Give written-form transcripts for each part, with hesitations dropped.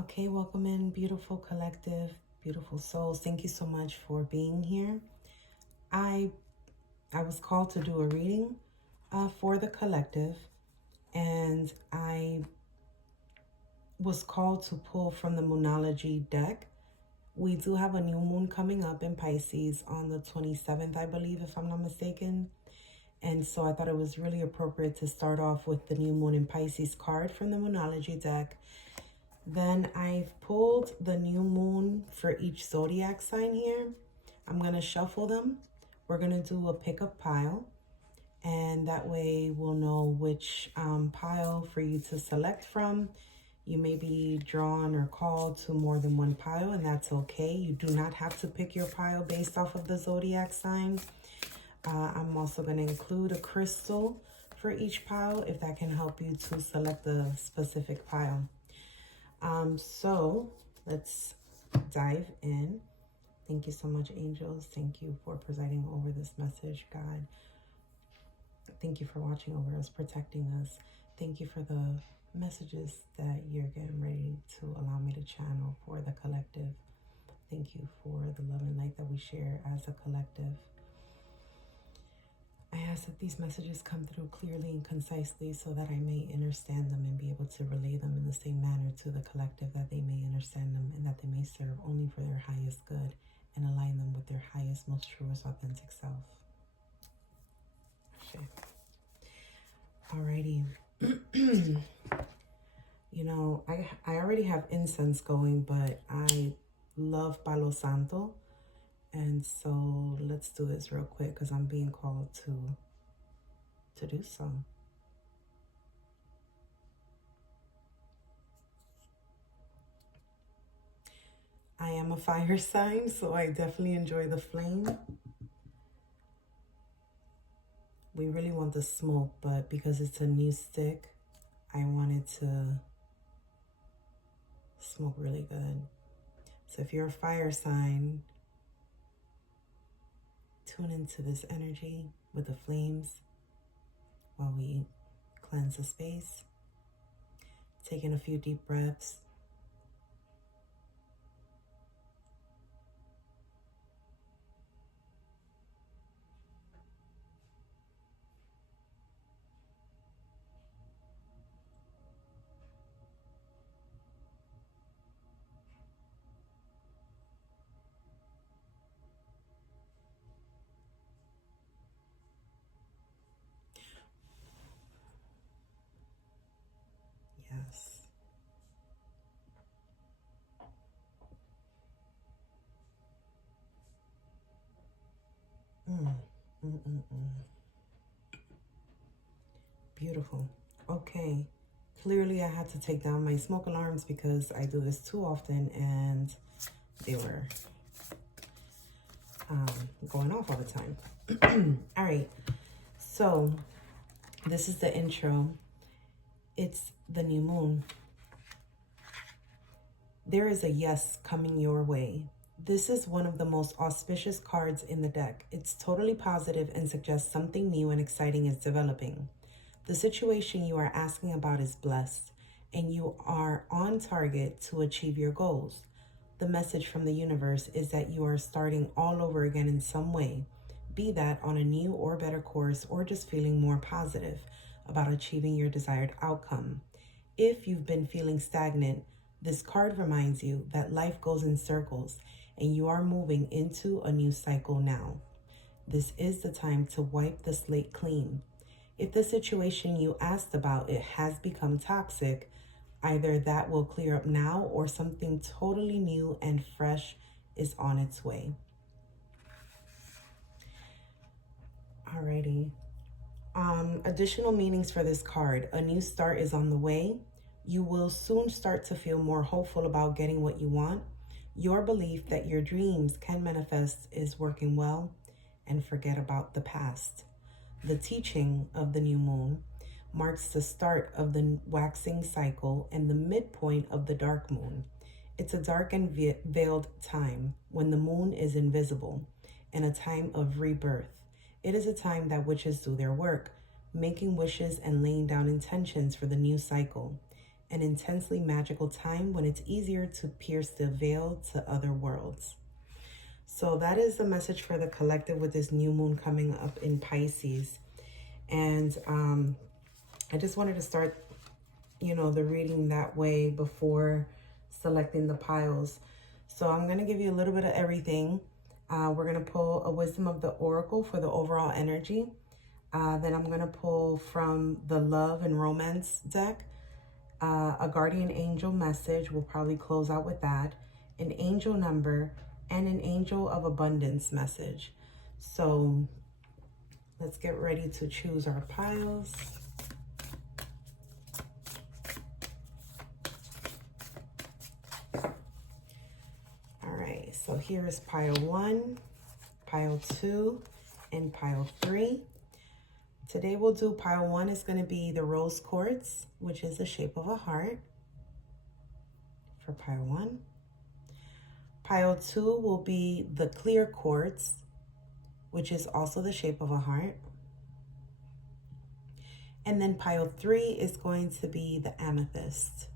Okay, welcome in, beautiful collective, beautiful souls. Thank you so much for being here. I was called to do a reading for the collective, and I was called to pull from the Moonology deck. We do have a new moon coming up in Pisces on the 27th, I believe, if I'm not mistaken. And so I thought it was really appropriate to start off with the new moon in Pisces card from the Moonology deck. Then I've pulled the new moon for each zodiac sign here. I'm going to shuffle them. We're going to do a pickup pile. And that way we'll know which pile for you to select from. You may be drawn or called to more than one pile, and that's okay. You do not have to pick your pile based off of the zodiac sign. I'm also going to include a crystal for each pile if that can help you to select the specific pile. So let's dive in. Thank you so much, angels. Thank you for presiding over this message, God. Thank you for watching over us, protecting us. Thank you for the messages that you're getting ready to allow me to channel for the collective. Thank you for the love and light that we share as a collective. I ask that these messages come through clearly and concisely so that I may understand them and be able to relay them in the same manner to the collective, that they may understand them and that they may serve only for their highest good and align them with their highest, most truest, authentic self. Okay. Alrighty. You know, I already have incense going, but I love Palo Santo. And so let's do this real quick because I'm being called to do so. I am a fire sign, so I definitely enjoy the flame. We really want the smoke, but because it's a new stick, I wanted to smoke really good. So if you're a fire sign, tune into this energy with the flames while we cleanse the space. Taking a few deep breaths. Yes. Beautiful. Okay. Clearly I had to take down my smoke alarms because I do this too often and they were going off all the time. All right. So this is the intro. It's the new moon. There is a yes coming your way. This is one of the most auspicious cards in the deck. It's totally positive and suggests something new and exciting is developing. The situation you are asking about is blessed, and you are on target to achieve your goals. The message from the universe is that you are starting all over again in some way, be that on a new or better course or just feeling more positive about achieving your desired outcome. If you've been feeling stagnant, this card reminds you that life goes in circles and you are moving into a new cycle now. This is the time to wipe the slate clean. If the situation you asked about it has become toxic, either that will clear up now or something totally new and fresh is on its way. Alrighty. Additional meanings for this card. A new start is on the way. You will soon start to feel more hopeful about getting what you want. Your belief that your dreams can manifest is working well, and forget about the past. The teaching of the new moon marks the start of the waxing cycle and the midpoint of the dark moon. It's a dark and veiled time when the moon is invisible, and a time of rebirth. It is a time that witches do their work, making wishes and laying down intentions for the new cycle. an intensely magical time when it's easier to pierce the veil to other worlds. So that is the message for the collective with this new moon coming up in Pisces. And I just wanted to start, the reading that way before selecting the piles. So I'm going to give you a little bit of everything. We're going to pull a Wisdom of the Oracle for the overall energy. Then I'm going to pull from the Love and Romance deck, a Guardian Angel message. We'll probably close out with that. An angel number and an Angel of Abundance message. So let's get ready to choose our piles. All right, so here is pile 1, pile 2, and pile 3. Today we'll do pile 1 is going to be the rose quartz, which is the shape of a heart for pile 1. Pile 2 will be the clear quartz, which is also the shape of a heart. And then pile 3 is going to be the amethyst.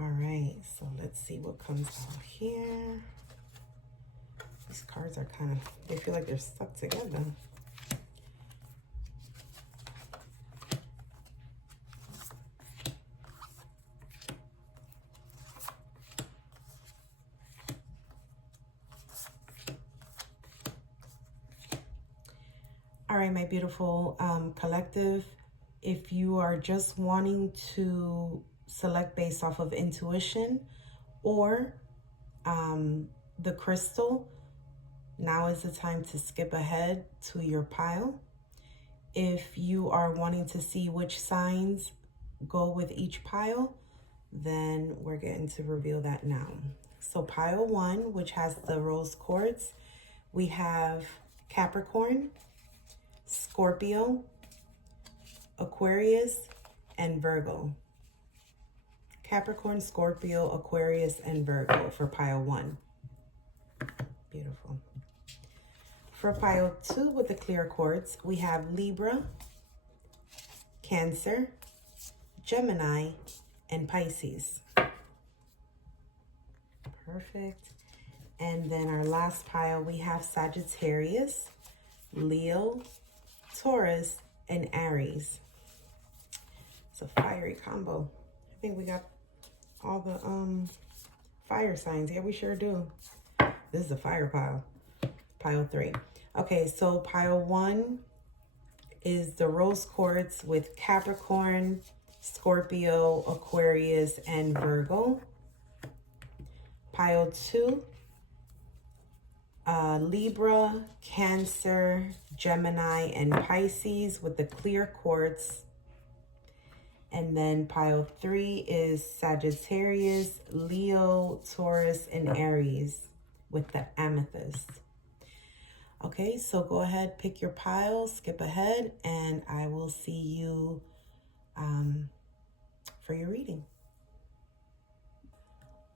All right, so let's see what comes out here. These cards are they feel like they're stuck together. All right, my beautiful collective, if you are just wanting to select based off of intuition or the crystal, now is the time to skip ahead to your pile. If you are wanting to see which signs go with each pile, then we're getting to reveal that now. So pile 1, which has the rose quartz, we have Capricorn, Scorpio, Aquarius, and Virgo. Capricorn, Scorpio, Aquarius, and Virgo for pile 1. Beautiful. For pile 2 with the clear quartz, we have Libra, Cancer, Gemini, and Pisces. Perfect. And then our last pile, we have Sagittarius, Leo, Taurus, and Aries. It's a fiery combo. I think we got all the fire signs. Yeah, we sure do. This is a fire pile. Pile 3. Okay, so pile 1 is the rose quartz with Capricorn, Scorpio, Aquarius, and Virgo. Pile 2, Libra, Cancer, Gemini, and Pisces with the clear quartz. And then pile 3 is Sagittarius, Leo, Taurus, and Aries with the amethyst. Okay, so go ahead, pick your pile, skip ahead, and I will see you for your reading.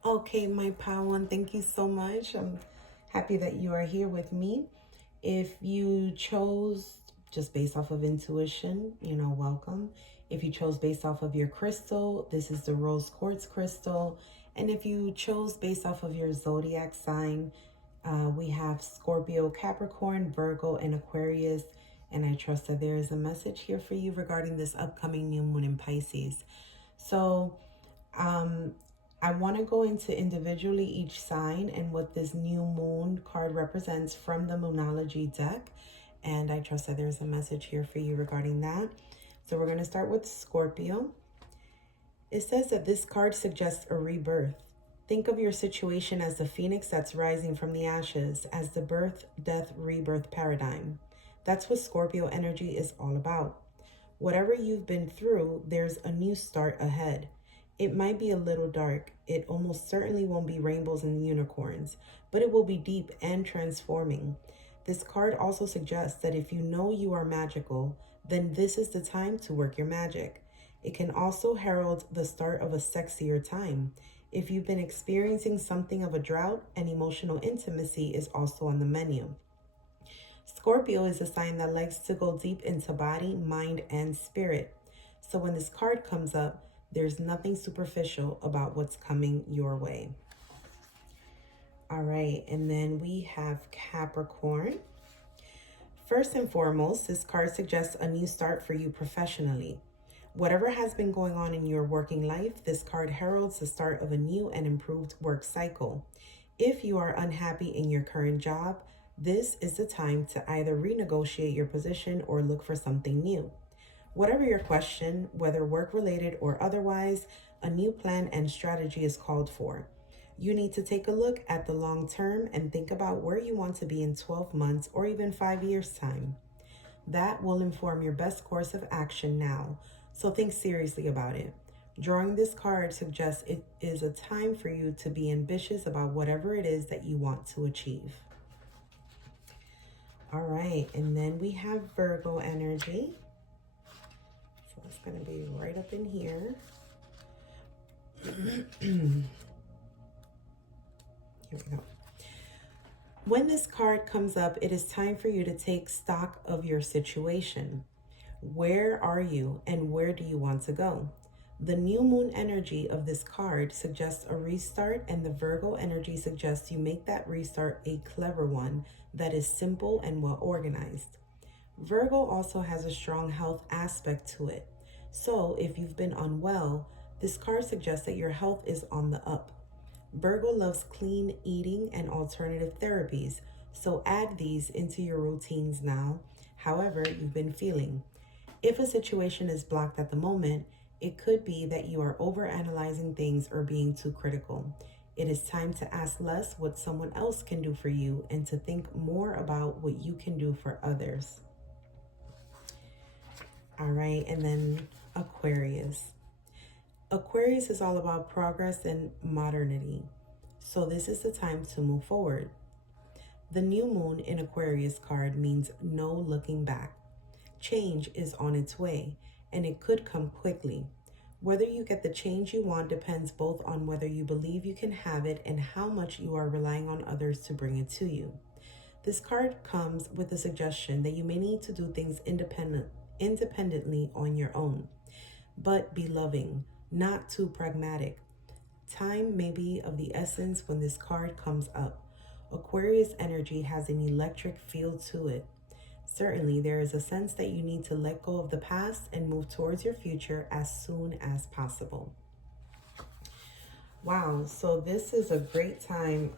Okay, my pile 1, thank you so much. I'm happy that you are here with me. If you chose just based off of intuition, welcome. If you chose based off of your crystal, this is the rose quartz crystal. And if you chose based off of your zodiac sign, we have Scorpio, Capricorn, Virgo, and Aquarius. And I trust that there is a message here for you regarding this upcoming new moon in Pisces. So I want to go into individually each sign and what this new moon card represents from the Moonology deck. And I trust that there's a message here for you regarding that. So we're going to start with Scorpio. It says that this card suggests a rebirth. Think of your situation as the phoenix that's rising from the ashes, as the birth, death, rebirth paradigm. That's what Scorpio energy is all about. Whatever you've been through, there's a new start ahead. It might be a little dark. It almost certainly won't be rainbows and unicorns, but it will be deep and transforming. This card also suggests that if you know you are magical, then this is the time to work your magic. It can also herald the start of a sexier time. If you've been experiencing something of a drought, and emotional intimacy is also on the menu. Scorpio is a sign that likes to go deep into body, mind, and spirit. So when this card comes up, there's nothing superficial about what's coming your way. All right, and then we have Capricorn. First and foremost, this card suggests a new start for you professionally. Whatever has been going on in your working life, this card heralds the start of a new and improved work cycle. If you are unhappy in your current job, this is the time to either renegotiate your position or look for something new. Whatever your question, whether work-related or otherwise, a new plan and strategy is called for. You need to take a look at the long term and think about where you want to be in 12 months or even 5 years' time. That will inform your best course of action now, so think seriously about it. Drawing this card suggests it is a time for you to be ambitious about whatever it is that you want to achieve. All right, and then we have Virgo energy. So it's going to be right up in here. Here we go. When this card comes up, it is time for you to take stock of your situation. Where are you and where do you want to go? The new moon energy of this card suggests a restart, and the Virgo energy suggests you make that restart a clever one that is simple and well organized. Virgo also has a strong health aspect to it. So if you've been unwell, this card suggests that your health is on the up. Virgo loves clean eating and alternative therapies, so add these into your routines now, however you've been feeling. If a situation is blocked at the moment, it could be that you are overanalyzing things or being too critical. It is time to ask less what someone else can do for you and to think more about what you can do for others. All right, and then Aquarius. Aquarius is all about progress and modernity. So this is the time to move forward. The new moon in Aquarius card means no looking back. Change is on its way, and it could come quickly. Whether you get the change you want depends both on whether you believe you can have it and how much you are relying on others to bring it to you. This card comes with a suggestion that you may need to do things independently on your own, but be loving, not too pragmatic. Time may be of the essence when this card comes up. Aquarius energy has an electric feel to it. Certainly, there is a sense that you need to let go of the past and move towards your future as soon as possible. Wow, so this is a great time.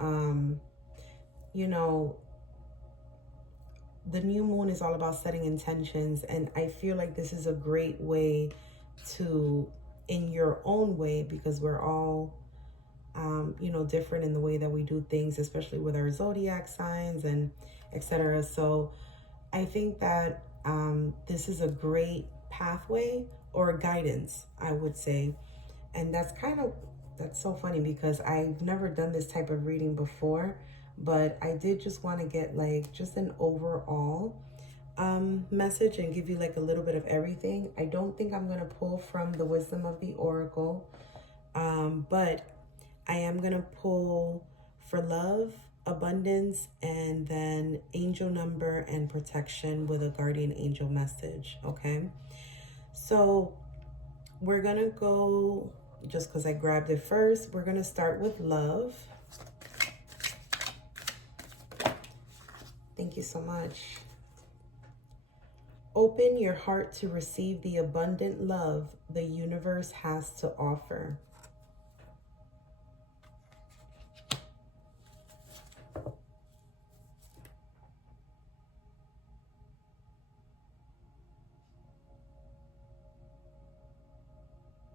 The new moon is all about setting intentions, and I feel like this is a great way to, in your own way, because we're all different in the way that we do things, especially with our zodiac signs and etc. So I think that this is a great pathway or guidance, I would say. And that's so funny because I've never done this type of reading before, but I did just want to get like just an overall message and give you like a little bit of everything. I don't think I'm going to pull from the wisdom of the Oracle, but I am going to pull for love, abundance, and then angel number and protection with a guardian angel message. Okay, so we're going to go, just because I grabbed it first, we're going to start with love. Thank you so much. Open your heart to receive the abundant love the universe has to offer.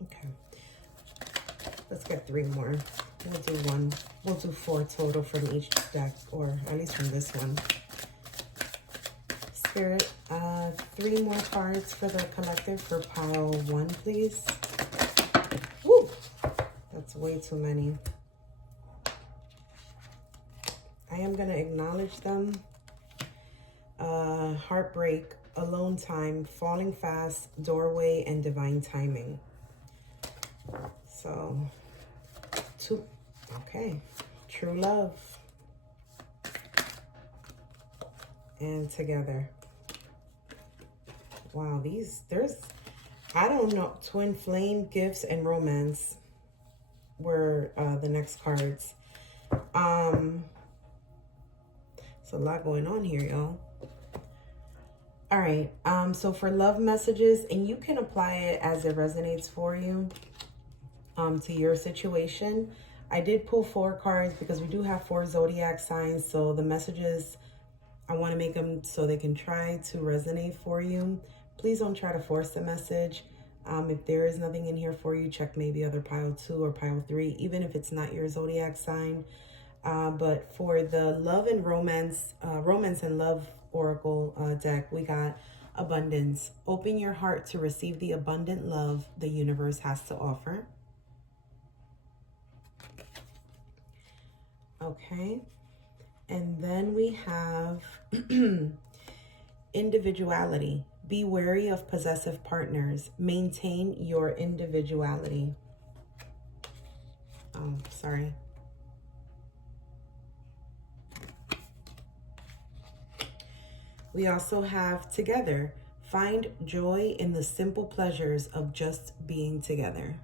Okay, let's get 3 more. We'll do 1. We'll do 4 total from each deck, or at least from this one. Spirit, 3 more cards for the collective for pile 1, please. Woo! That's way too many. I am going to acknowledge them. Heartbreak, alone time, falling fast, doorway, and divine timing. So, 2. Okay. True love. And together. Wow, I don't know. Twin flame, gifts, and romance were the next cards. It's a lot going on here, y'all. All right. So for love messages, and you can apply it as it resonates for you, to your situation. I did pull 4 cards because we do have 4 zodiac signs. So the messages, I want to make them so they can try to resonate for you. Please don't try to force the message. If there is nothing in here for you, check maybe other pile 2 or pile 3, even if it's not your zodiac sign. But for the love and romance, romance and love oracle deck, we got abundance. Open your heart to receive the abundant love the universe has to offer. Okay. And then we have individuality. Be wary of possessive partners. Maintain your individuality. Oh, sorry. We also have together. Find joy in the simple pleasures of just being together.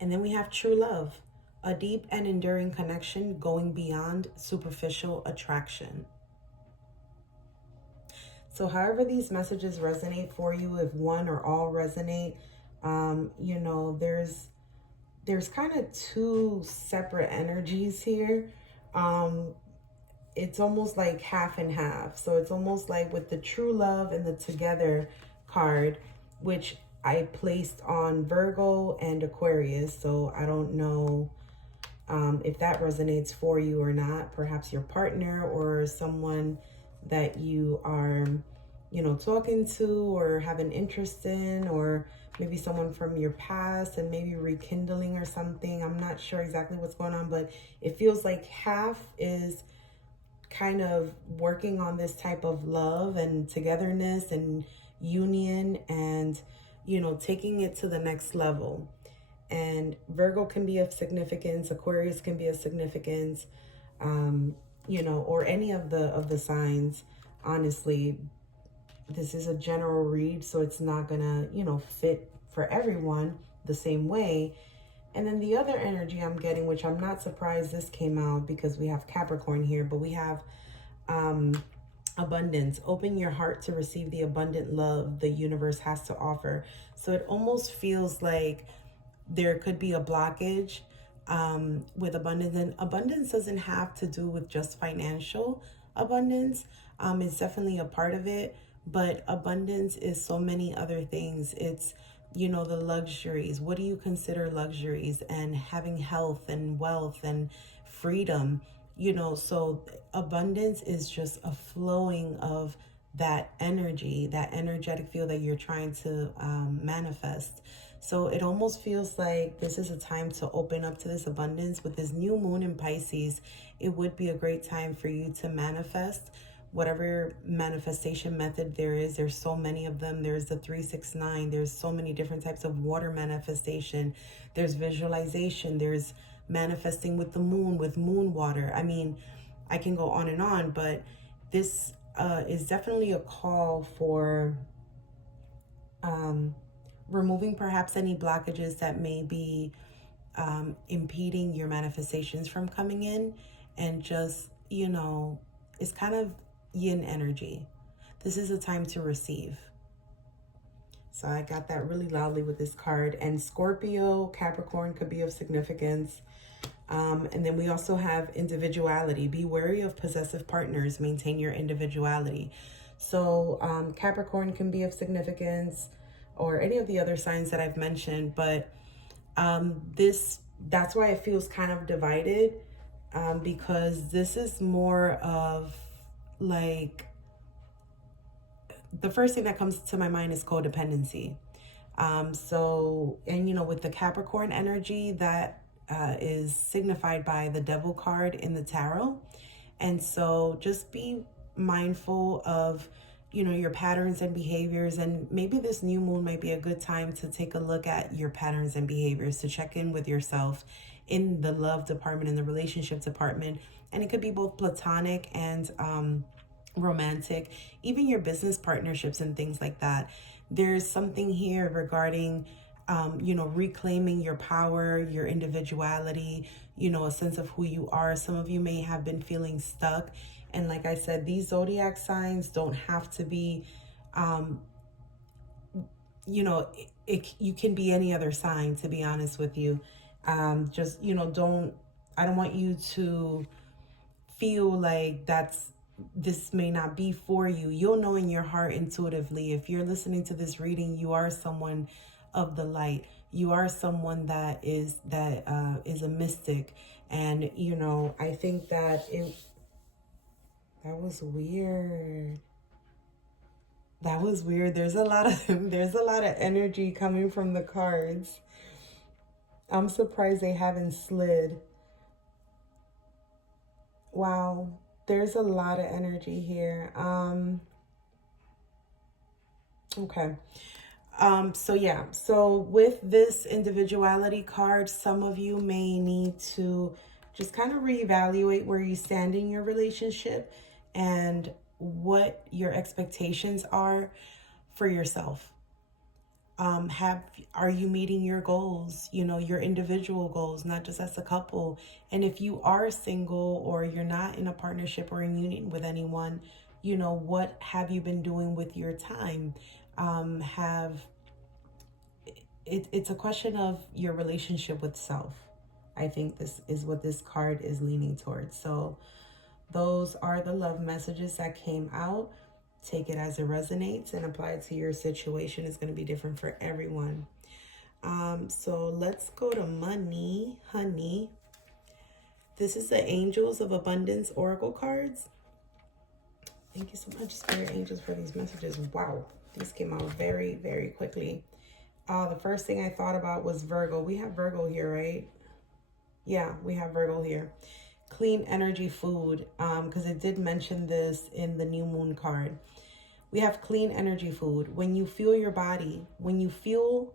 And then we have true love, a deep and enduring connection going beyond superficial attraction. So however these messages resonate for you, if one or all resonate, you know, there's kind of 2 separate energies here. It's almost like half and half. So it's almost like with the true love and the together card, which I placed on Virgo and Aquarius. So I don't know if that resonates for you or not. Perhaps your partner or someone that you are, you know, talking to or have an interest in, or maybe someone from your past and maybe rekindling or something. I'm not sure exactly what's going on, but it feels like half is kind of working on this type of love and togetherness and union and, you know, taking it to the next level. And Virgo can be of significance, Aquarius can be of significance, you know, or any of the signs. Honestly, this is a general read, so it's not gonna, you know, fit for everyone the same way. And then the other energy I'm getting, which I'm not surprised this came out because we have Capricorn here, but we have abundance. Open your heart to receive the abundant love the universe has to offer. So it almost feels like there could be a blockage with abundance. And abundance doesn't have to do with just financial abundance. It's definitely a part of it, but abundance is so many other things. It's, you know, the luxuries. What do you consider luxuries? And having health and wealth and freedom, you know, so abundance is just a flowing of that energy, that energetic field that you're trying to manifest. So it almost feels like this is a time to open up to this abundance. With this new moon in Pisces, it would be a great time for you to manifest whatever manifestation method there is. There's so many of them. There's the 369. There's so many different types of water manifestation. There's visualization. There's manifesting with the moon, with moon water. I mean, I can go on, but this is definitely a call for removing perhaps any blockages that may be impeding your manifestations from coming in, and just, you know, it's kind of yin energy. This is a time to receive. So I got that really loudly with this card. And Scorpio, Capricorn could be of significance. And then we also have individuality. Be wary of possessive partners. Maintain your individuality. So Capricorn can be of significance, or any of the other signs that I've mentioned. But that's why it feels kind of divided, because this is more of like, the first thing that comes to my mind is codependency. So, and you know, with the Capricorn energy, that is signified by the Devil card in the tarot. And so just be mindful of, you know, your patterns and behaviors. And maybe this new moon might be a good time to take a look at your patterns and behaviors, to check in with yourself in the love department, in the relationship department. And it could be both platonic and romantic, even your business partnerships and things like that. There's something here regarding, you know, reclaiming your power, your individuality, you know, a sense of who you are. Some of you may have been feeling stuck. And like I said, these zodiac signs don't have to be, you know, you can be any other sign, to be honest with you. Just, you know, I don't want you to feel like this may not be for you. You'll know in your heart intuitively. If you're listening to this reading, you are someone of the light. You are someone that is a mystic. And, you know, I think that that was weird. That was weird. There's a lot of there's a lot of energy coming from the cards. I'm surprised they haven't slid. Wow. There's a lot of energy here. Okay. So yeah, so with this individuality card, some of you may need to just kind of reevaluate where you stand in your relationship and what your expectations are for yourself. Are you meeting your goals, you know, your individual goals, not just as a couple? And if you are single or you're not in a partnership or in union with anyone, you know, what have you been doing with your time? It's a question of your relationship with self. I think this is what this card is leaning towards. So those are the love messages that came out. Take it as it resonates and apply it to your situation. It's going to be different for everyone. So let's go to money, honey. This is the Angels of Abundance Oracle cards. Thank you so much, Spirit Angels, for these messages. Wow, these came out very, very quickly. The first thing I thought about was Virgo. We have Virgo here, right? Yeah, we have Virgo here. Clean energy food, because it did mention this in the new moon card. We have clean energy food. When you fuel your body, when you fuel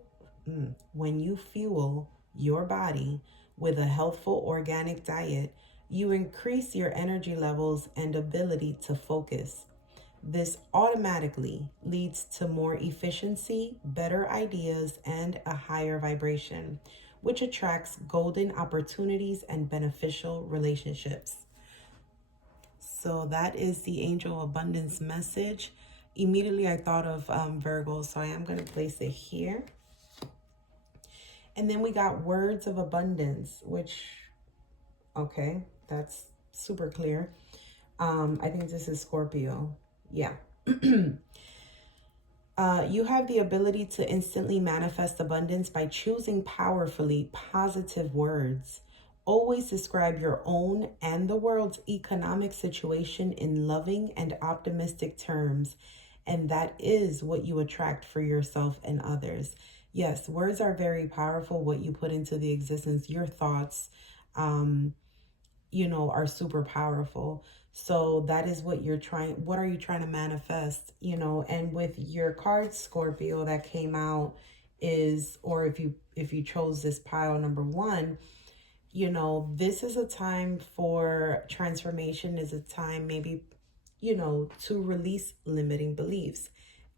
your body with a healthful organic diet, you increase your energy levels and ability to focus. This automatically leads to more efficiency, better ideas, and a higher vibration, which attracts golden opportunities and beneficial relationships. So that is the Angel Abundance message. Immediately I thought of Virgo, so I am going to place it here. And then we got Words of Abundance, which, okay, that's super clear. I think this is Scorpio. Yeah. You have the ability to instantly manifest abundance by choosing powerfully positive words. Always describe your own and the world's economic situation in loving and optimistic terms. And that is what you attract for yourself and others. Yes, words are very powerful. What you put into the existence, your thoughts, you know, are super powerful. So that is what what are you trying to manifest, you know? And with your card Scorpio that came out is, or if you chose this pile number 1, you know, this is a time for transformation, is a time maybe, you know, to release limiting beliefs.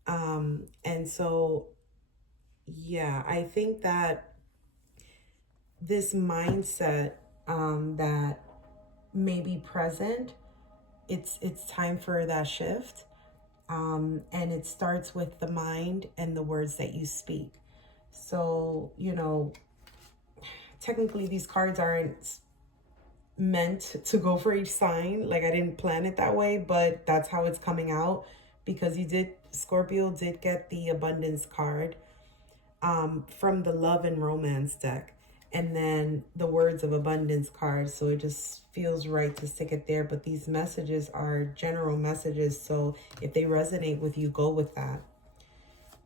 And so, yeah, I think that this mindset that may be present, it's time for that shift. And it starts with the mind and the words that you speak. So, you know, technically these cards aren't meant to go for each sign. Like, I didn't plan it that way, but that's how it's coming out, because Scorpio did get the abundance card from the love and romance deck, and then the words of abundance card. So it just feels right to stick it there. But these messages are general messages, so if they resonate with you, go with that.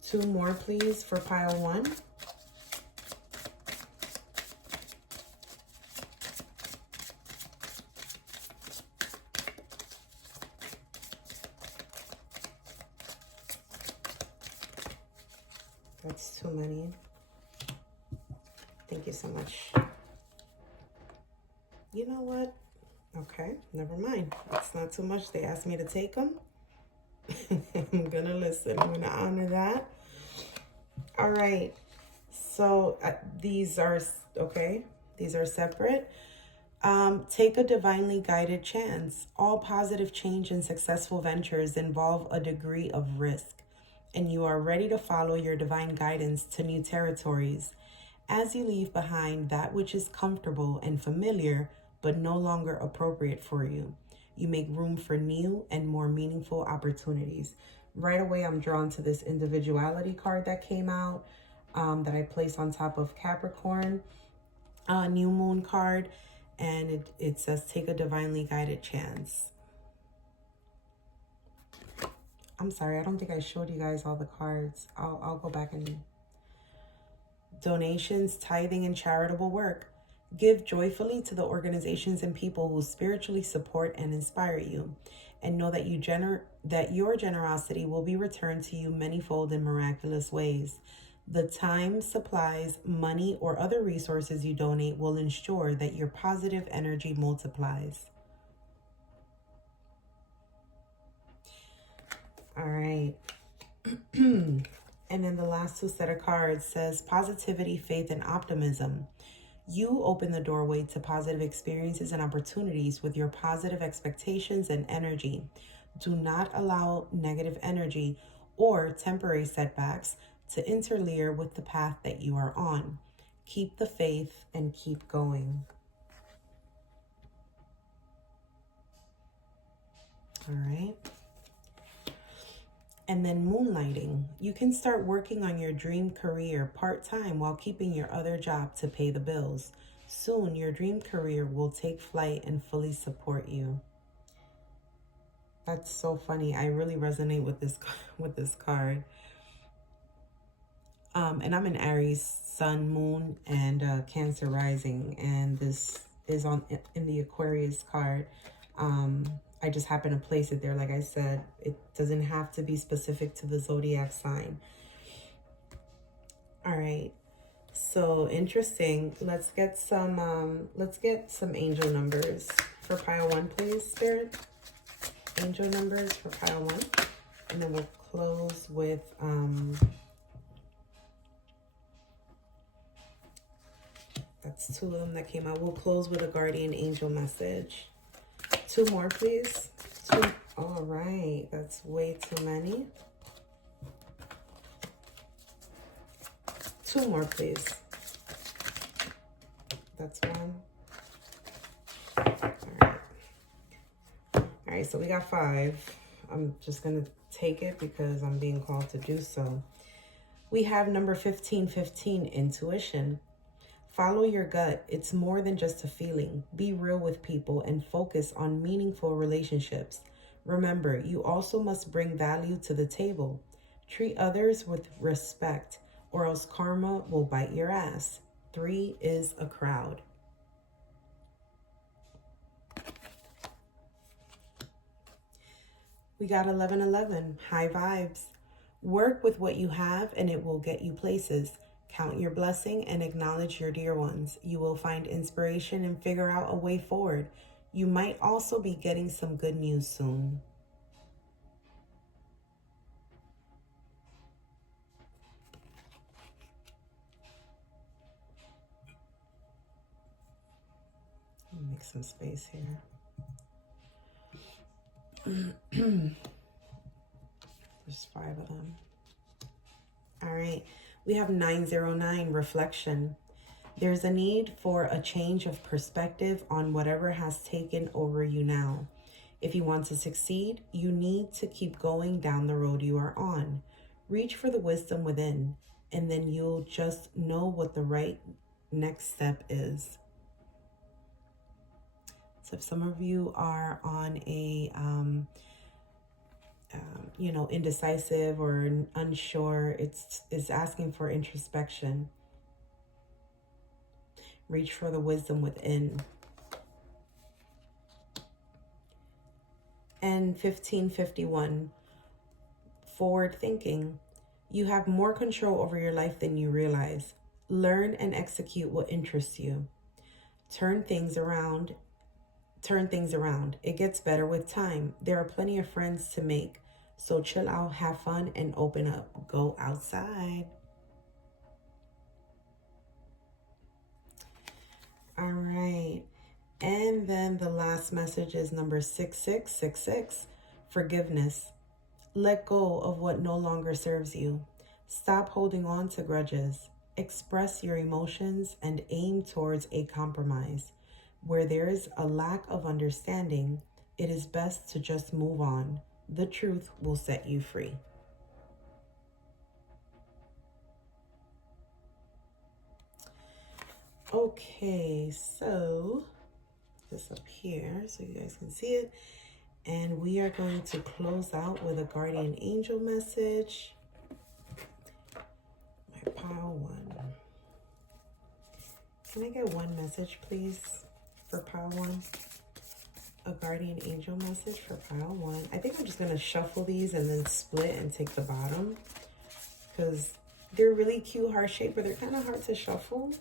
2 more, please, for pile 1. That's too many. Thank you so much. You know what? Okay, never mind. It's not too much. They asked me to take them. I'm going to listen. I'm going to honor that. All right. So these are, okay, these are separate. Take a divinely guided chance. All positive change and successful ventures involve a degree of risk, and you are ready to follow your divine guidance to new territories. As you leave behind that which is comfortable and familiar, but no longer appropriate for you, you make room for new and more meaningful opportunities. Right away, I'm drawn to this individuality card that came out, that I place on top of Capricorn, new moon card, and it says take a divinely guided chance. I'm sorry, I don't think I showed you guys all the cards. I'll go back and donations, tithing, and charitable work. Give joyfully to the organizations and people who spiritually support and inspire you, and know that your generosity will be returned to you manyfold in miraculous ways. The time, supplies, money, or other resources you donate will ensure that your positive energy multiplies. All right. And then the last two set of cards says positivity, faith, and optimism. You open the doorway to positive experiences and opportunities with your positive expectations and energy. Do not allow negative energy or temporary setbacks to interfere with the path that you are on. Keep the faith and keep going. All right. And then moonlighting. You can start working on your dream career part-time while keeping your other job to pay the bills. Soon, your dream career will take flight and fully support you. That's so funny. I really resonate with this card. And I'm an Aries sun, moon, and Cancer rising, and this is in the Aquarius card. I just happen to place it there. Like I said, it doesn't have to be specific to the zodiac sign. All right. So interesting. Let's get some angel numbers for pile 1, please, Spirit. Angel numbers for pile 1. And then we'll close with that's 2 of them that came out. We'll close with a guardian angel message. 2 more, please. 2. All right. That's way too many. 2 more, please. That's 1. All right. All right, so we got 5. I'm just going to take it because I'm being called to do so. We have number 1515, intuition. Follow your gut. It's more than just a feeling. Be real with people and focus on meaningful relationships. Remember, you also must bring value to the table. Treat others with respect, or else karma will bite your ass. 3 is a crowd. We got 1111, high vibes. Work with what you have and it will get you places. Count your blessing and acknowledge your dear ones. You will find inspiration and figure out a way forward. You might also be getting some good news soon. Make some space here. There's 5 of them. All right. We have 909, reflection. There's a need for a change of perspective on whatever has taken over you now. If you want to succeed, you need to keep going down the road you are on. Reach for the wisdom within, and then you'll just know what the right next step is. So if some of you are on a indecisive or unsure, it's asking for introspection. Reach for the wisdom within. And 1551, forward thinking. You have more control over your life than you realize. Learn and execute what interests you. Turn things around turn things around. It gets better with time. There are plenty of friends to make. So chill out, have fun, and open up. Go outside. All right. And then the last message is number 6666, forgiveness. Let go of what no longer serves you. Stop holding on to grudges. Express your emotions and aim towards a compromise. Where there is a lack of understanding, it is best to just move on. The truth will set you free. Okay, so this up here so you guys can see it. And we are going to close out with a guardian angel message. My pile one. Can I get one message, please, for pile one? A guardian angel message for pile one. I think I'm just going to shuffle these and then split and take the bottom, because they're really cute heart shape, but they're kind of hard to shuffle.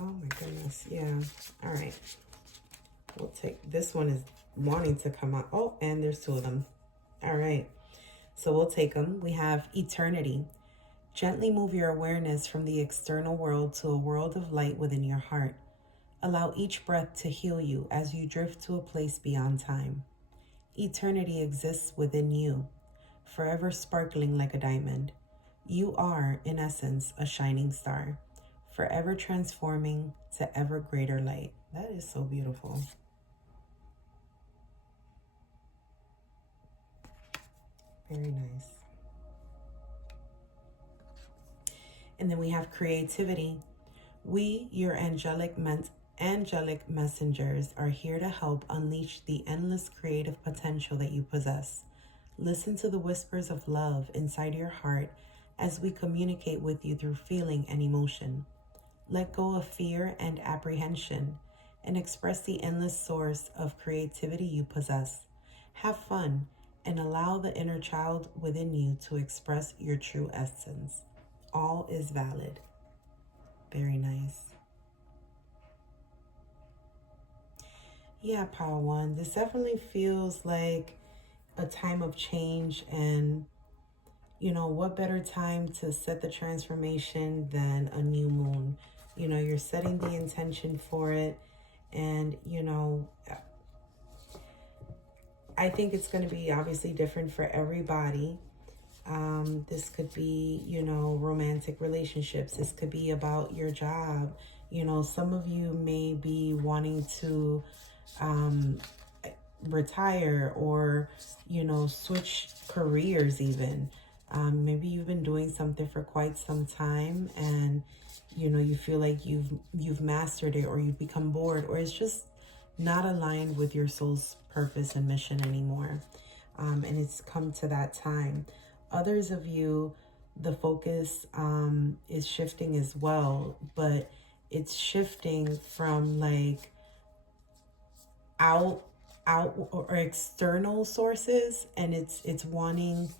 Oh my goodness, yeah. All right. We'll take, this one is wanting to come out. Oh, and there's two of them. All right. So we'll take them. We have eternity. Gently move your awareness from the external world to a world of light within your heart. Allow each breath to heal you as you drift to a place beyond time. Eternity exists within you, forever sparkling like a diamond. You are, in essence, a shining star, forever transforming to ever greater light. That is so beautiful. Very nice. And then we have creativity. We, your angelic messengers, are here to help unleash the endless creative potential that you possess. Listen to the whispers of love inside your heart as we communicate with you through feeling and emotion. Let go of fear and apprehension and express the endless source of creativity you possess. Have fun and allow the inner child within you to express your true essence. All is valid. Very nice. Yeah, Power One. This definitely feels like a time of change, and you know, what better time to set the transformation than a new moon? You know, you're setting the intention for it, and you know, I think it's going to be obviously different for everybody. This could be, you know, romantic relationships. This could be about your job. You know, some of you may be wanting to retire or, you know, switch careers even. Maybe you've been doing something for quite some time and, you know, you feel like you've mastered it, or you've become bored, or it's just not aligned with your soul's purpose and mission anymore. And it's come to that time. Others of you, the focus is shifting as well, but it's shifting from like out or external sources, and it's wanting,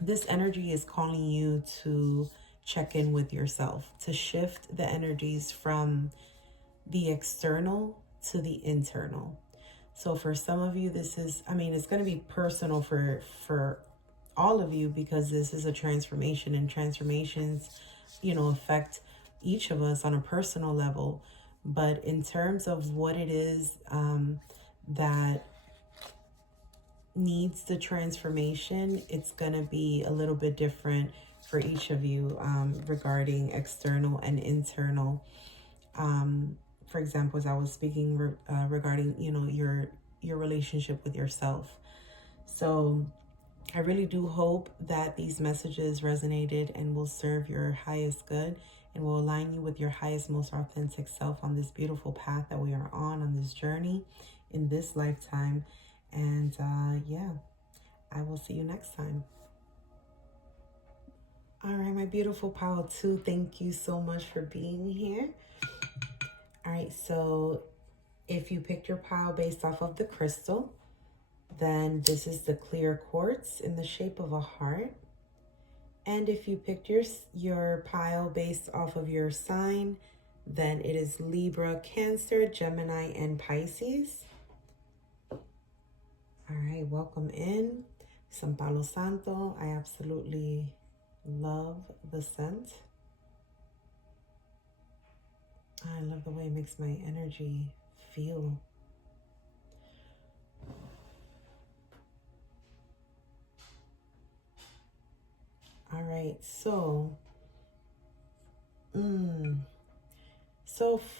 this energy is calling you to check in with yourself, to shift the energies from the external to the internal. So for some of you, this is, I mean, it's going to be personal for all of you, because this is a transformation, and transformations, you know, affect each of us on a personal level. But in terms of what it is that needs the transformation, it's going to be a little bit different for each of you regarding external and internal. For example, as I was speaking regarding, you know, your relationship with yourself. So I really do hope that these messages resonated and will serve your highest good and will align you with your highest, most authentic self on this beautiful path that we are on this journey in this lifetime. And yeah, I will see you next time. All right, my beautiful pile 2, thank you so much for being here. All right, so if you picked your pile based off of the crystal, then this is the clear quartz in the shape of a heart. And if you picked your pile based off of your sign, then it is Libra, Cancer, Gemini, and Pisces. All right, welcome in. Some Palo Santo. I absolutely love the scent. I love the way it makes my energy feel. All right, so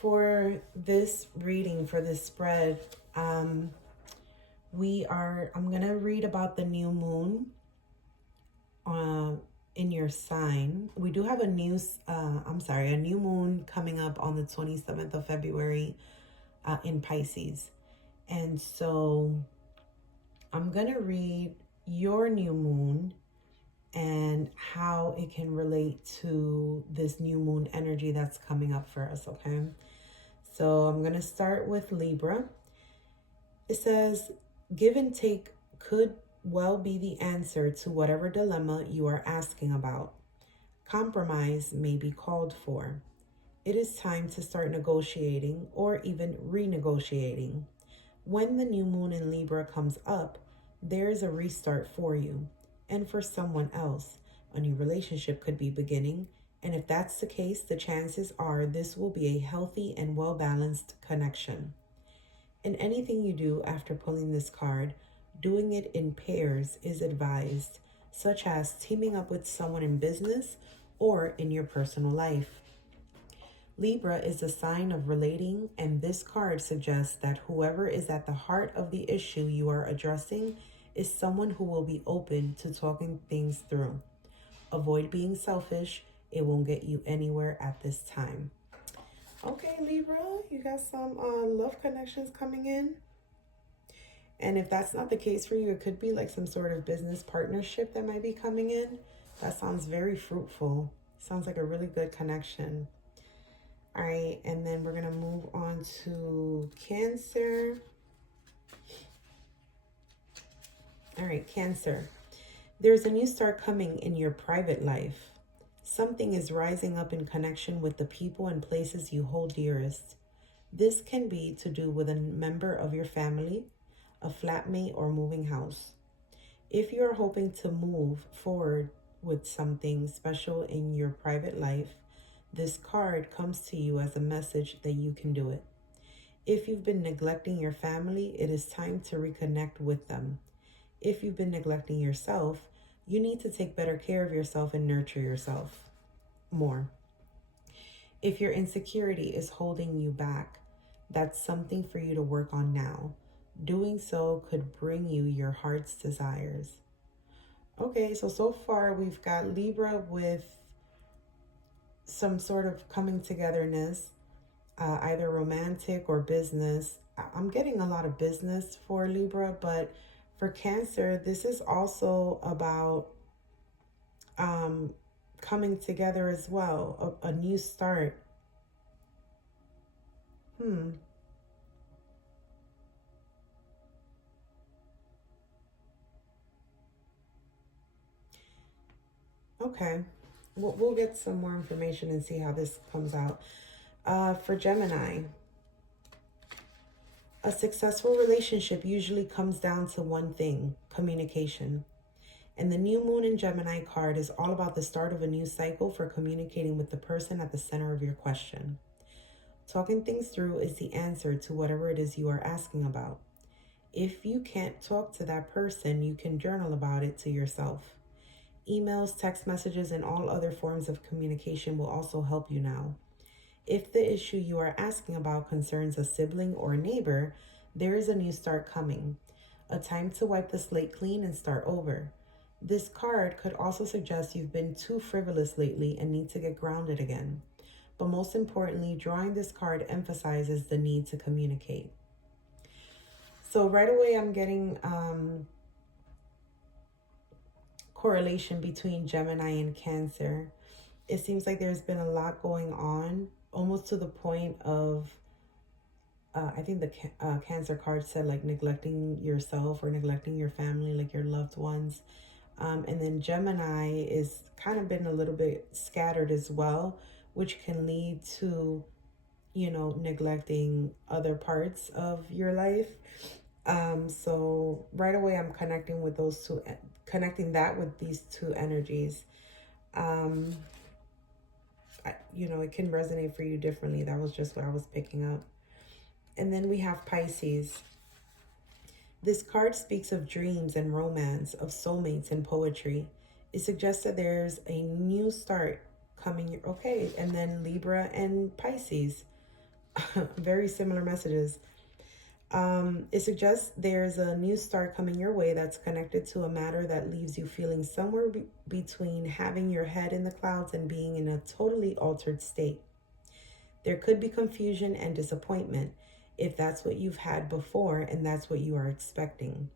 for this reading, for this spread, I'm gonna read about the new moon in your sign. We do have a new moon coming up on the 27th of February in Pisces. And so I'm gonna read your new moon and how it can relate to this new moon energy that's coming up for us, okay? So I'm going to start with Libra. It says, give and take could well be the answer to whatever dilemma you are asking about. Compromise may be called for. It is time to start negotiating or even renegotiating. When the new moon in Libra comes up, there is a restart for you. And for someone else, a new relationship could be beginning. And if that's the case, the chances are this will be a healthy and well-balanced connection. In anything you do after pulling this card, doing it in pairs is advised, such as teaming up with someone in business or in your personal life. Libra is a sign of relating, and this card suggests that whoever is at the heart of the issue you are addressing is someone who will be open to talking things through. Avoid being selfish. It won't get you anywhere at this time. Okay, Libra, you got some love connections coming in. And if that's not the case for you, it could be like some sort of business partnership that might be coming in. That sounds very fruitful. Sounds like a really good connection. All right, and then we're going to move on to Cancer. All right, Cancer. There's a new start coming in your private life. Something is rising up in connection with the people and places you hold dearest. This can be to do with a member of your family, a flatmate, or moving house. If you are hoping to move forward with something special in your private life, this card comes to you as a message that you can do it. If you've been neglecting your family, it is time to reconnect with them. If you've been neglecting yourself, you need to take better care of yourself and nurture yourself more. If your insecurity is holding you back, that's something for you to work on now. Doing so could bring you your heart's desires. Okay, so far we've got Libra with some sort of coming togetherness, either romantic or business. I'm getting a lot of business for Libra, but for Cancer, this is also about coming together as well, a new start. Okay, we'll get some more information and see how this comes out. For Gemini, a successful relationship usually comes down to one thing: communication. And the new moon in Gemini card is all about the start of a new cycle for communicating with the person at the center of your question. Talking things through is the answer to whatever it is you are asking about. If you can't talk to that person, you can journal about it to yourself. Emails, text messages, and all other forms of communication will also help you now. If the issue you are asking about concerns a sibling or a neighbor, there is a new start coming. A time to wipe the slate clean and start over. This card could also suggest you've been too frivolous lately and need to get grounded again. But most importantly, drawing this card emphasizes the need to communicate. So right away, I'm getting correlation between Gemini and Cancer. It seems like there's been a lot going on, almost to the point of, I think the Cancer card said like neglecting yourself or neglecting your family, like your loved ones. And then Gemini is kind of been a little bit scattered as well, which can lead to, you know, neglecting other parts of your life. So right away I'm connecting with those two, connecting that with these two energies. You know, it can resonate for you differently. That was just what I was picking up. And then we have Pisces. This card speaks of dreams and romance, of soulmates and poetry. It suggests that there's a new start coming. Okay, and then Libra and Pisces. Very similar messages. It suggests there's a new start coming your way that's connected to a matter that leaves you feeling somewhere between having your head in the clouds and being in a totally altered state. There could be confusion and disappointment if that's what you've had before and that's what you are expecting.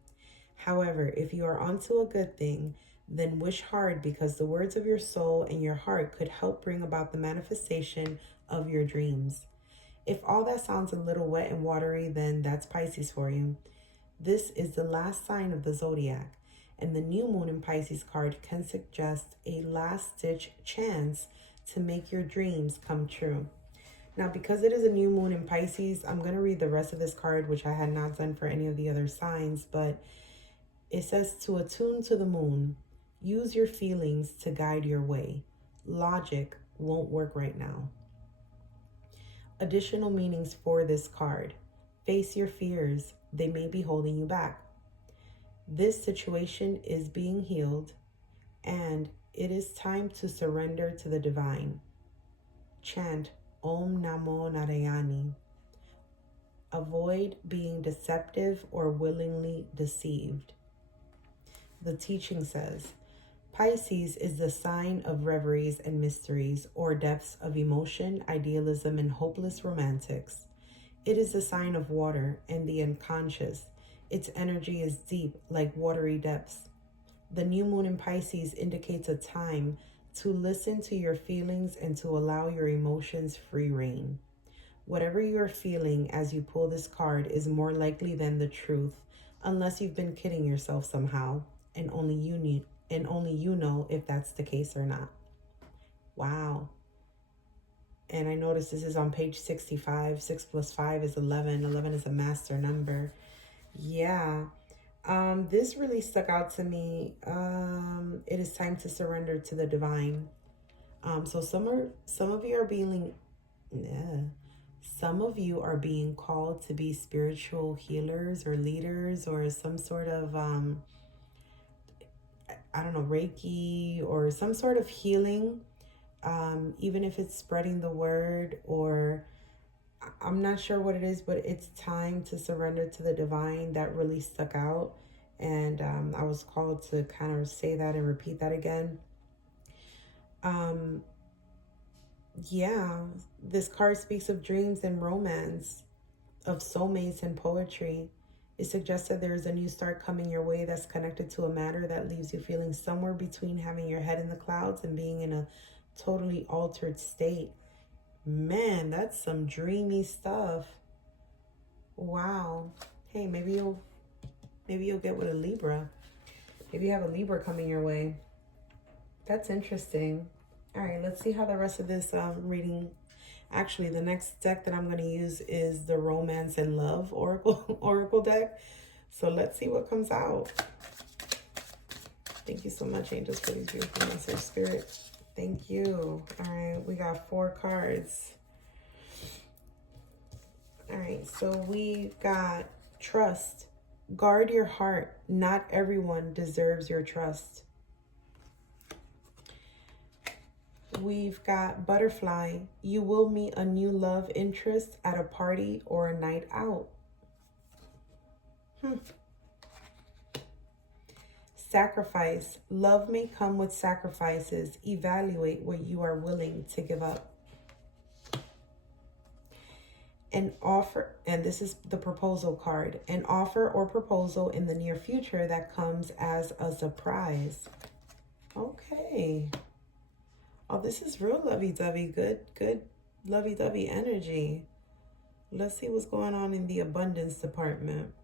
However, if you are onto a good thing, then wish hard, because the words of your soul and your heart could help bring about the manifestation of your dreams. If all that sounds a little wet and watery, then that's Pisces for you. This is the last sign of the zodiac, and the new moon in Pisces card can suggest a last-ditch chance to make your dreams come true. Now, because it is a new moon in Pisces, I'm going to read the rest of this card, which I had not done for any of the other signs, but it says, to attune to the moon, use your feelings to guide your way. Logic won't work right now. Additional meanings for this card. Face your fears. They may be holding you back. This situation is being healed, and it is time to surrender to the divine. Chant Om Namo Narayani. Avoid being deceptive or willingly deceived. The teaching says, Pisces is the sign of reveries and mysteries, or depths of emotion, idealism, and hopeless romantics. It is the sign of water and the unconscious. Its energy is deep, like watery depths. The new moon in Pisces indicates a time to listen to your feelings and to allow your emotions free rein. Whatever you're feeling as you pull this card is more likely than the truth, unless you've been kidding yourself somehow, and only you know if that's the case or not. Wow. And I noticed this is on page 65. 6 plus 5 is 11. 11 is a master number. Yeah. This really stuck out to me. It is time to surrender to the divine. So some of you are being some of you are being called to be spiritual healers or leaders, or some sort of I don't know, Reiki or some sort of healing, even if it's spreading the word, or I'm not sure what it is, but it's time to surrender to the divine. That really stuck out. And I was called to kind of say that and repeat that again. Yeah, this card speaks of dreams and romance, of soulmates and poetry. It suggests that there is a new start coming your way that's connected to a matter that leaves you feeling somewhere between having your head in the clouds and being in a totally altered state. Man, that's some dreamy stuff. Wow. Hey, maybe you'll get with a Libra. Maybe you have a Libra coming your way. That's interesting. All right, let's see how the rest of this reading. Actually, the next deck that I'm going to use is the Romance and Love Oracle deck. So let's see what comes out. Thank you so much, angels, for these beautiful message, spirit. Thank you. All right, we got 4 cards. All right, so we've got trust. Guard your heart. Not everyone deserves your trust. We've got butterfly. You will meet a new love interest at a party or a night out. Sacrifice. Love may come with sacrifices. Evaluate what you are willing to give up. An offer, and this is the proposal card, an offer or proposal in the near future that comes as a surprise. Okay. Oh, this is real lovey-dovey. Good lovey-dovey energy. Let's see what's going on in the abundance department.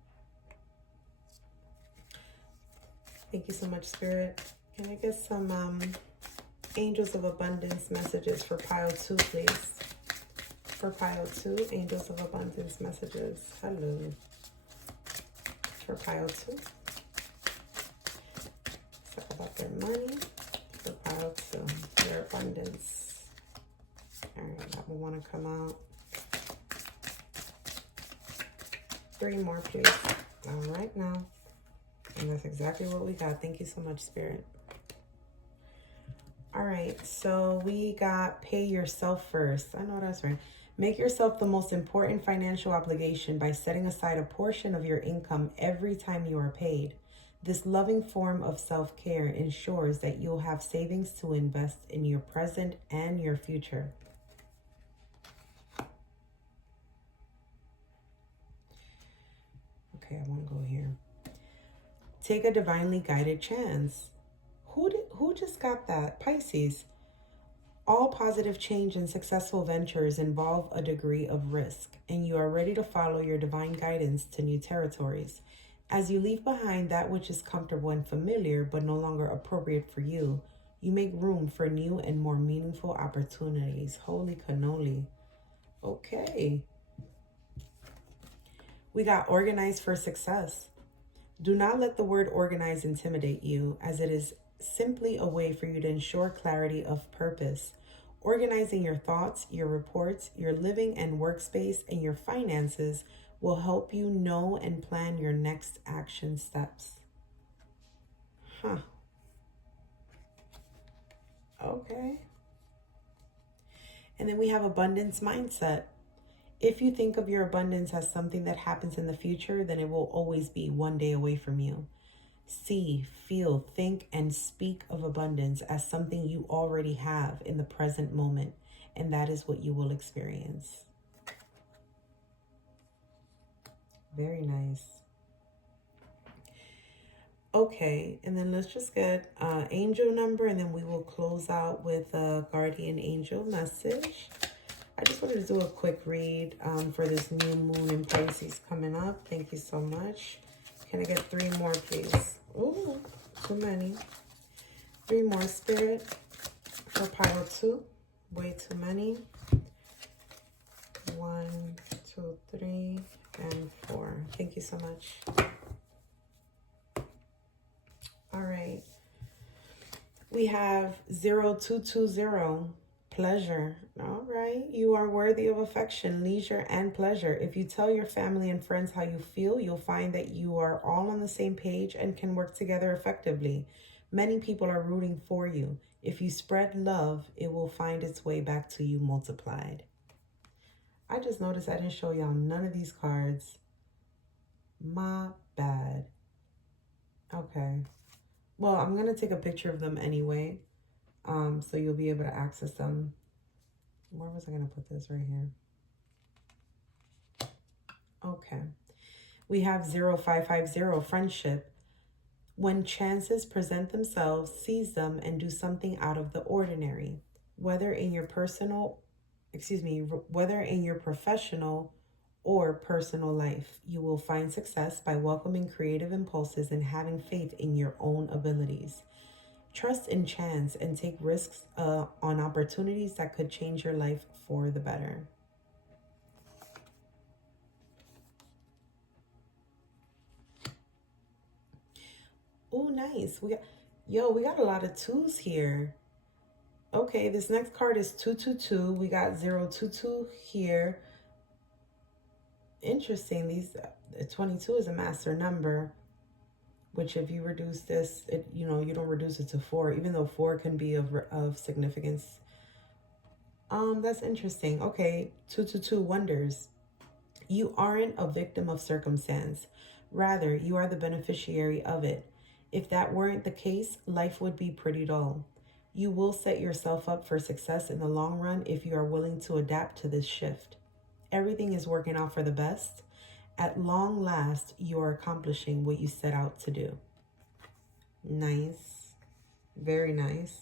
Thank you so much, Spirit. Can I get some Angels of Abundance messages for pile 2, please? For pile 2, Angels of Abundance messages. Hello. For pile 2. Talk about their money. For pile 2, their abundance. All right, that will want to come out. 3 more, please. All right, now. And that's exactly what we got. Thank you so much, Spirit. All right, so we got pay yourself first. I know that's right. Make yourself the most important financial obligation by setting aside a portion of your income every time you are paid. This loving form of self-care ensures that you'll have savings to invest in your present and your future. Okay, I want to go here. Take a divinely guided chance. Who just got that? Pisces. All positive change and successful ventures involve a degree of risk, and you are ready to follow your divine guidance to new territories. As you leave behind that which is comfortable and familiar but no longer appropriate for you, you make room for new and more meaningful opportunities. Holy cannoli. Okay. We got organized for success. Do not let the word organize intimidate you, as it is simply a way for you to ensure clarity of purpose. Organizing your thoughts, your reports, your living and workspace, and your finances will help you know and plan your next action steps. Huh. Okay. And then we have abundance mindset. If you think of your abundance as something that happens in the future, then it will always be one day away from you. See, feel, think, and speak of abundance as something you already have in the present moment, and that is what you will experience. Very nice. Okay, and then let's just get angel number, and then we will close out with a guardian angel message. I just wanted to do a quick read for this new moon in Pisces coming up. Thank you so much. Can I get 3 more, please? Ooh, too many. 3 more, Spirit, for pile 2. Way too many. 1, 2, 3, and 4. Thank you so much. All right. We have 0220. Pleasure. All right. You are worthy of affection, leisure, and pleasure. If you tell your family and friends how you feel, you'll find that you are all on the same page and can work together effectively. Many people are rooting for you. If you spread love, it will find its way back to you multiplied. I just noticed I didn't show y'all none of these cards. My bad. Okay. Well, I'm going to take a picture of them anyway. So you'll be able to access them. Where was I going to put this? Right here. Okay. We have 0550, friendship. When chances present themselves, seize them and do something out of the ordinary. Whether in your professional or personal life, you will find success by welcoming creative impulses and having faith in your own abilities. Trust in chance and take risks on opportunities that could change your life for the better. Oh, nice. We got a lot of 2s here. Okay, this next card is 222. We got 022 here. Interesting. These 22 is a master number, which if you reduce this, you don't reduce it to 4, even though 4 can be of significance. That's interesting. Okay, 222 wonders. You aren't a victim of circumstance. Rather, you are the beneficiary of it. If that weren't the case, life would be pretty dull. You will set yourself up for success in the long run if you are willing to adapt to this shift. Everything is working out for the best. At long last, you are accomplishing what you set out to do. Nice. Very nice.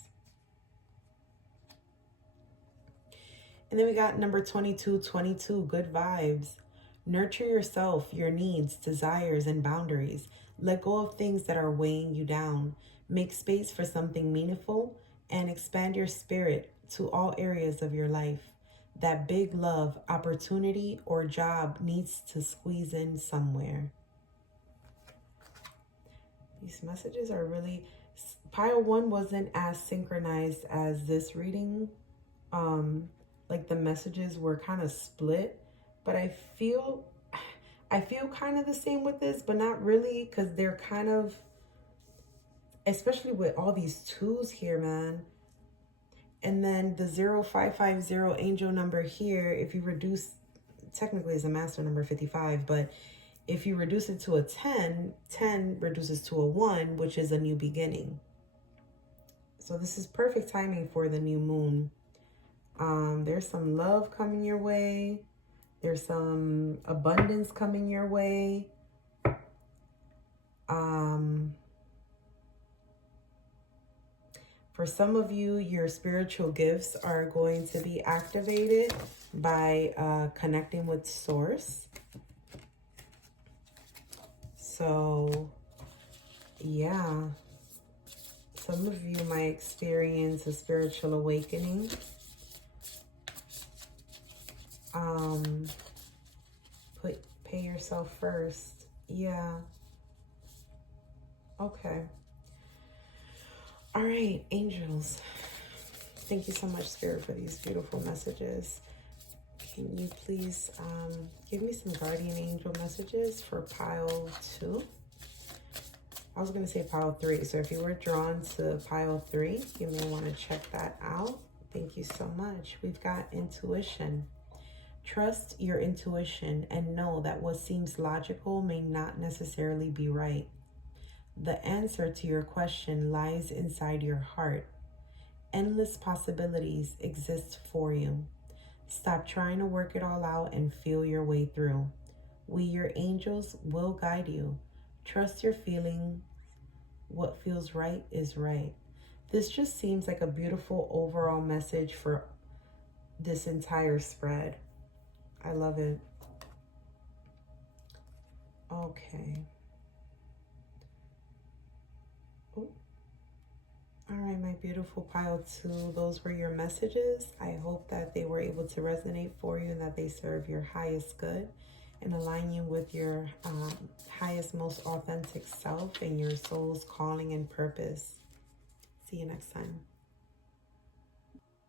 And then we got number 2222, good vibes. Nurture yourself, your needs, desires, and boundaries. Let go of things that are weighing you down. Make space for something meaningful and expand your spirit to all areas of your life. That big love, opportunity, or job needs to squeeze in somewhere. These messages are really... Pile 1 wasn't as synchronized as this reading. Like the messages were kind of split, but I feel kind of the same with this, but not really, because they're kind of, especially with all these twos here, man. And then the 0550 angel number here, if you reduce, technically is a master number 55, but if you reduce it to a 10, 10 reduces to a 1, which is a new beginning. So this is perfect timing for the new moon. There's some love coming your way. There's some abundance coming your way. For some of you, your spiritual gifts are going to be activated by connecting with Source. So, yeah. Some of you might experience a spiritual awakening. Pay yourself first. Yeah. Okay. All right, angels. Thank you so much, Spirit, for these beautiful messages. Can you please give me some guardian angel messages for pile 2? I was going to say pile 3. So if you were drawn to pile 3, you may want to check that out. Thank you so much. We've got intuition. Trust your intuition and know that what seems logical may not necessarily be right. The answer to your question lies inside your heart. Endless possibilities exist for you. Stop trying to work it all out and feel your way through. We, your angels, will guide you. Trust your feeling. What feels right is right. This just seems like a beautiful overall message for this entire spread. I love it. Okay. Ooh. All right, my beautiful pile 2, those were your messages. I hope that they were able to resonate for you and that they serve your highest good and align you with your highest, most authentic self and your soul's calling and purpose. See you next time.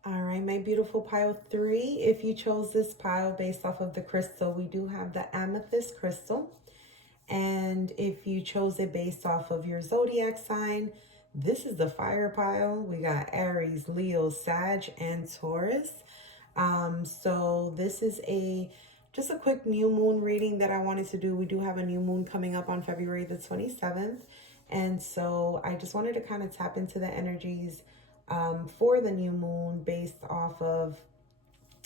All right, my beautiful pile 3, if you chose this pile based off of the crystal, we do have the amethyst crystal. And if you chose it based off of your zodiac sign, this is the fire pile. We got Aries, Leo, Sag, and Taurus. So this is just a quick new moon reading that I wanted to do. We do have a new moon coming up on February the 27th. And so I just wanted to kind of tap into the energies for the new moon based off of,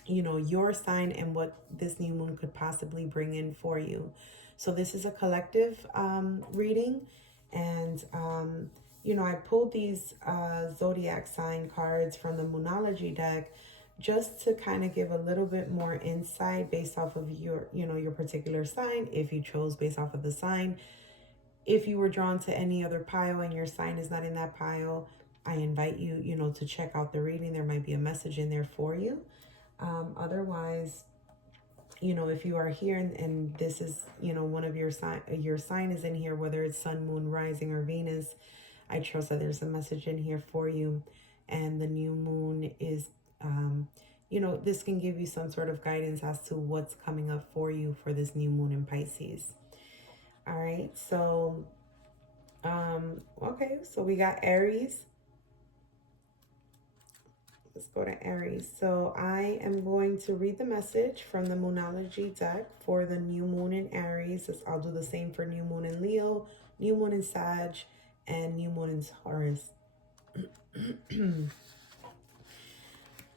you know, your sign and what this new moon could possibly bring in for you. So this is a collective reading, and you know, I pulled these zodiac sign cards from the Moonology deck just to kind of give a little bit more insight based off of your, you know, your particular sign. If you chose based off of the sign, if you were drawn to any other pile and your sign is not in that pile, I invite you, you know, to check out the reading. There might be a message in there for you. Otherwise, you know, if you are here and this is, you know, one of your sign is in here, whether it's sun, moon, rising, or Venus, I trust that there's a message in here for you. And the new moon is, you know, this can give you some sort of guidance as to what's coming up for you for this new moon in Pisces. All right, so, okay, so we got Aries. Let's go to Aries. So I am going to read the message from the Moonology deck for the new moon in Aries. I'll do the same for new moon in Leo, new moon in Sag, and new moon in Taurus.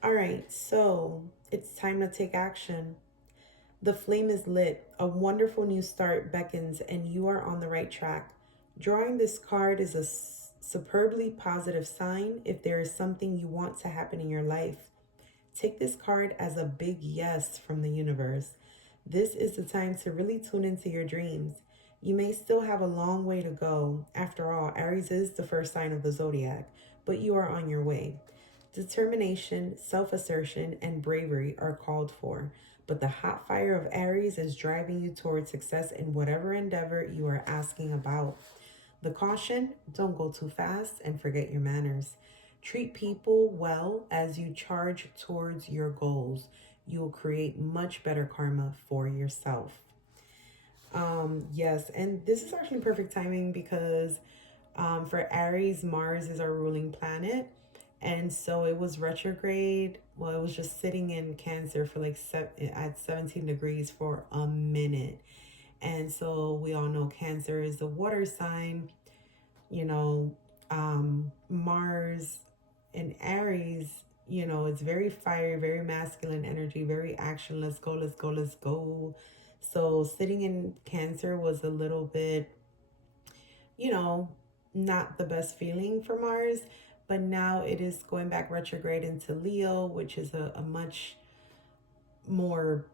All right, so it's time to take action. The flame is lit. A wonderful new start beckons, and you are on the right track. Drawing this card is a superbly positive sign if there is something you want to happen in your life. Take this card as a big yes from the universe. This is the time to really tune into your dreams. You may still have a long way to go. After all, Aries is the first sign of the zodiac, but you are on your way. Determination, self-assertion, and bravery are called for, but the hot fire of Aries is driving you towards success in whatever endeavor you are asking about. The caution: don't go too fast and forget your manners. Treat people well as you charge towards your goals. You will create much better karma for yourself. Yes, and this is actually perfect timing because for Aries, Mars is our ruling planet. And so it was retrograde. Well, it was just sitting in Cancer for like at 17 degrees for a minute. And so we all know Cancer is the water sign. You know, Mars and Aries, you know, it's very fiery, very masculine energy, very action. Let's go, let's go, let's go. So sitting in Cancer was a little bit, you know, not the best feeling for Mars, but now it is going back retrograde into Leo, which is a much more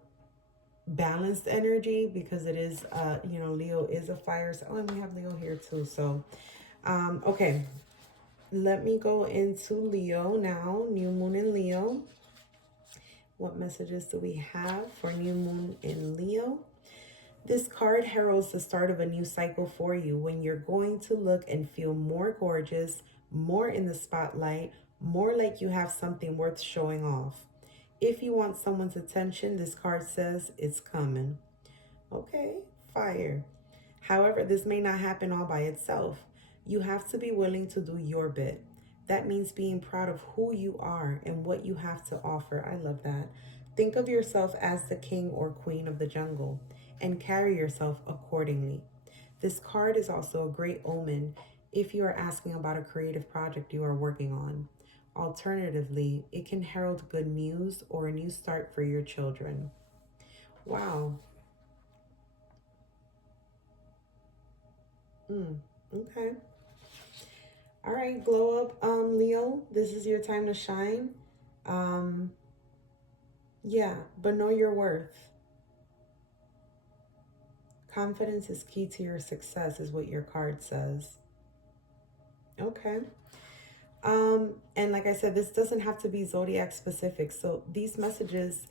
balanced energy because it is, you know, Leo is a fire. So, oh, and we have Leo here too. So, okay, let me go into Leo now. New moon in Leo. What messages do we have for new moon in Leo? This card heralds the start of a new cycle for you when you're going to look and feel more gorgeous, more in the spotlight, more like you have something worth showing off. If you want someone's attention, this card says it's coming. Okay, fire. However, this may not happen all by itself. You have to be willing to do your bit. That means being proud of who you are and what you have to offer. I love that. Think of yourself as the king or queen of the jungle and carry yourself accordingly. This card is also a great omen if you are asking about a creative project you are working on. Alternatively, it can herald good news or a new start for your children. Wow. Okay. All right, glow up, Leo. This is your time to shine. Um, yeah, but know your worth. Confidence is key to your success, is what your card says. Okay. And like I said, this doesn't have to be zodiac specific. So these messages,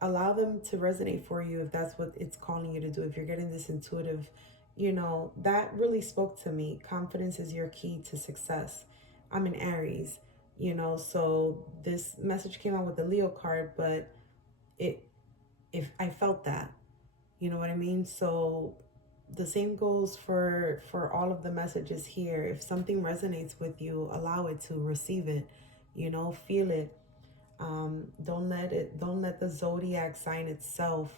allow them to resonate for you if that's what it's calling you to do. If you're getting this intuitive, you know, that really spoke to me. Confidence is your key to success. I'm an Aries, you know, so this message came out with the Leo card, but if I felt that, you know what I mean? So the same goes for all of the messages here. If something resonates with you, allow it to receive it, you know, feel it. Don't let the zodiac sign itself,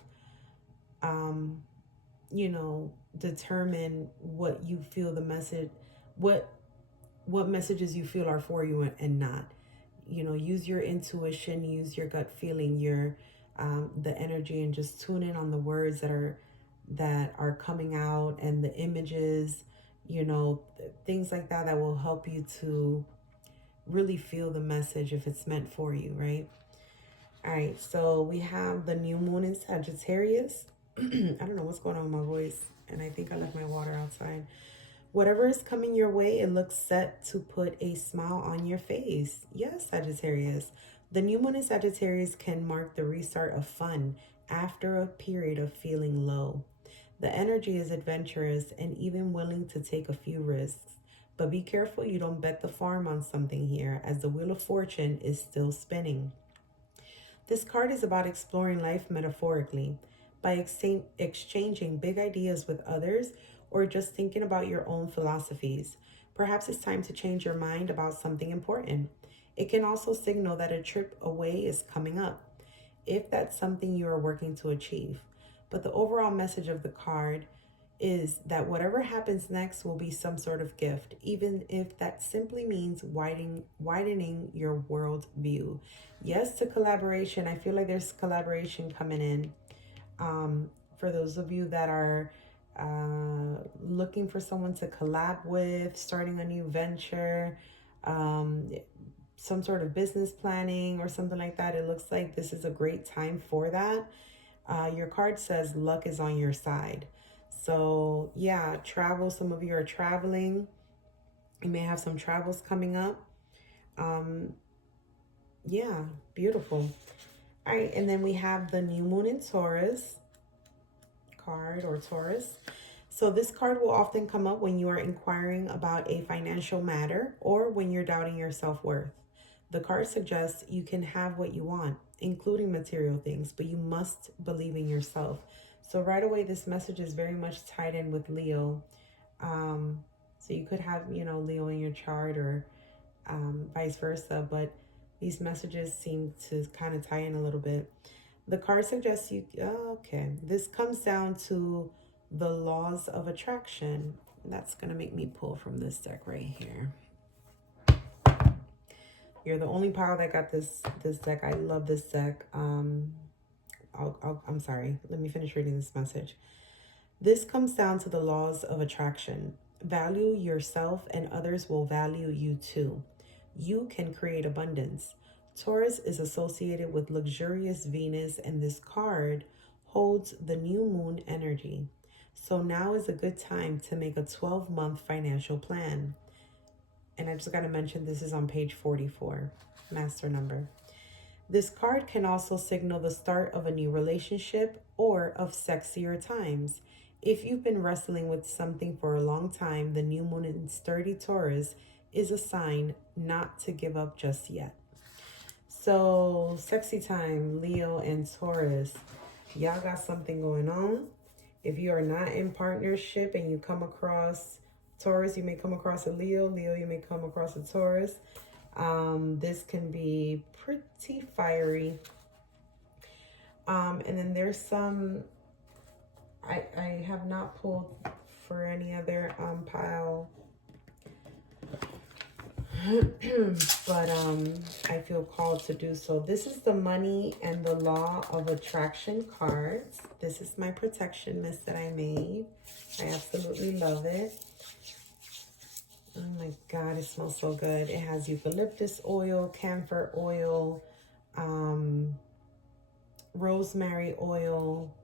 you know, determine what you feel the message, what messages you feel are for you and not. You know, use your intuition, use your gut feeling, your the energy, and just tune in on the words that are coming out and the images, you know, things like that that will help you to really feel the message if it's meant for you, right? All right, so we have the new moon in Sagittarius. I don't know what's going on with my voice, and I think I left my water outside. Whatever is coming your way, it looks set to put a smile on your face. Yes, Sagittarius. The new moon in Sagittarius can mark the restart of fun after a period of feeling low. The energy is adventurous and even willing to take a few risks. But be careful you don't bet the farm on something here, as the Wheel of Fortune is still spinning. This card is about exploring life metaphorically by exchanging big ideas with others or just thinking about your own philosophies. Perhaps it's time to change your mind about something important. It can also signal that a trip away is coming up, if that's something you are working to achieve. But the overall message of the card is that whatever happens next will be some sort of gift, even if that simply means widening your world view. Yes to collaboration. I feel like there's collaboration coming in. For those of you that are looking for someone to collab with, starting a new venture, some sort of business planning or something like that, it looks like this is a great time for that. Your card says luck is on your side. So yeah, travel. Some of you are traveling. You may have some travels coming up. Yeah, beautiful. All right, and then we have the new moon in Taurus card, or Taurus. So this card will often come up when you are inquiring about a financial matter or when you're doubting your self-worth. The card suggests you can have what you want, including material things, but you must believe in yourself. So right away, this message is very much tied in with Leo. So you could have, Leo in your chart, or vice versa, but these messages seem to kind of tie in a little bit. The card suggests okay, this comes down to the laws of attraction. That's going to make me pull from this deck right here. You're the only pile that got this deck. I love this deck. I'm sorry. Let me finish reading this message. This comes down to the laws of attraction. Value yourself and others will value you too. You can create abundance. Taurus is associated with luxurious Venus, and this card holds the new moon energy. So now is a good time to make a 12-month financial plan. And I just got to mention, this is on page 44, master number. This card can also signal the start of a new relationship or of sexier times. If you've been wrestling with something for a long time, the new moon in sturdy Taurus is a sign not to give up just yet. So, sexy time, Leo and Taurus. Y'all got something going on. If you are not in partnership and you come across Taurus, you may come across a Leo. Leo, you may come across a Taurus. This can be pretty fiery. And then there's some, I have not pulled for any other pile. But I feel called to do so. This is the money and the law of attraction cards. This is my protection mist that I made. I absolutely love it. Oh my God, it smells so good. It has eucalyptus oil, camphor oil, rosemary oil,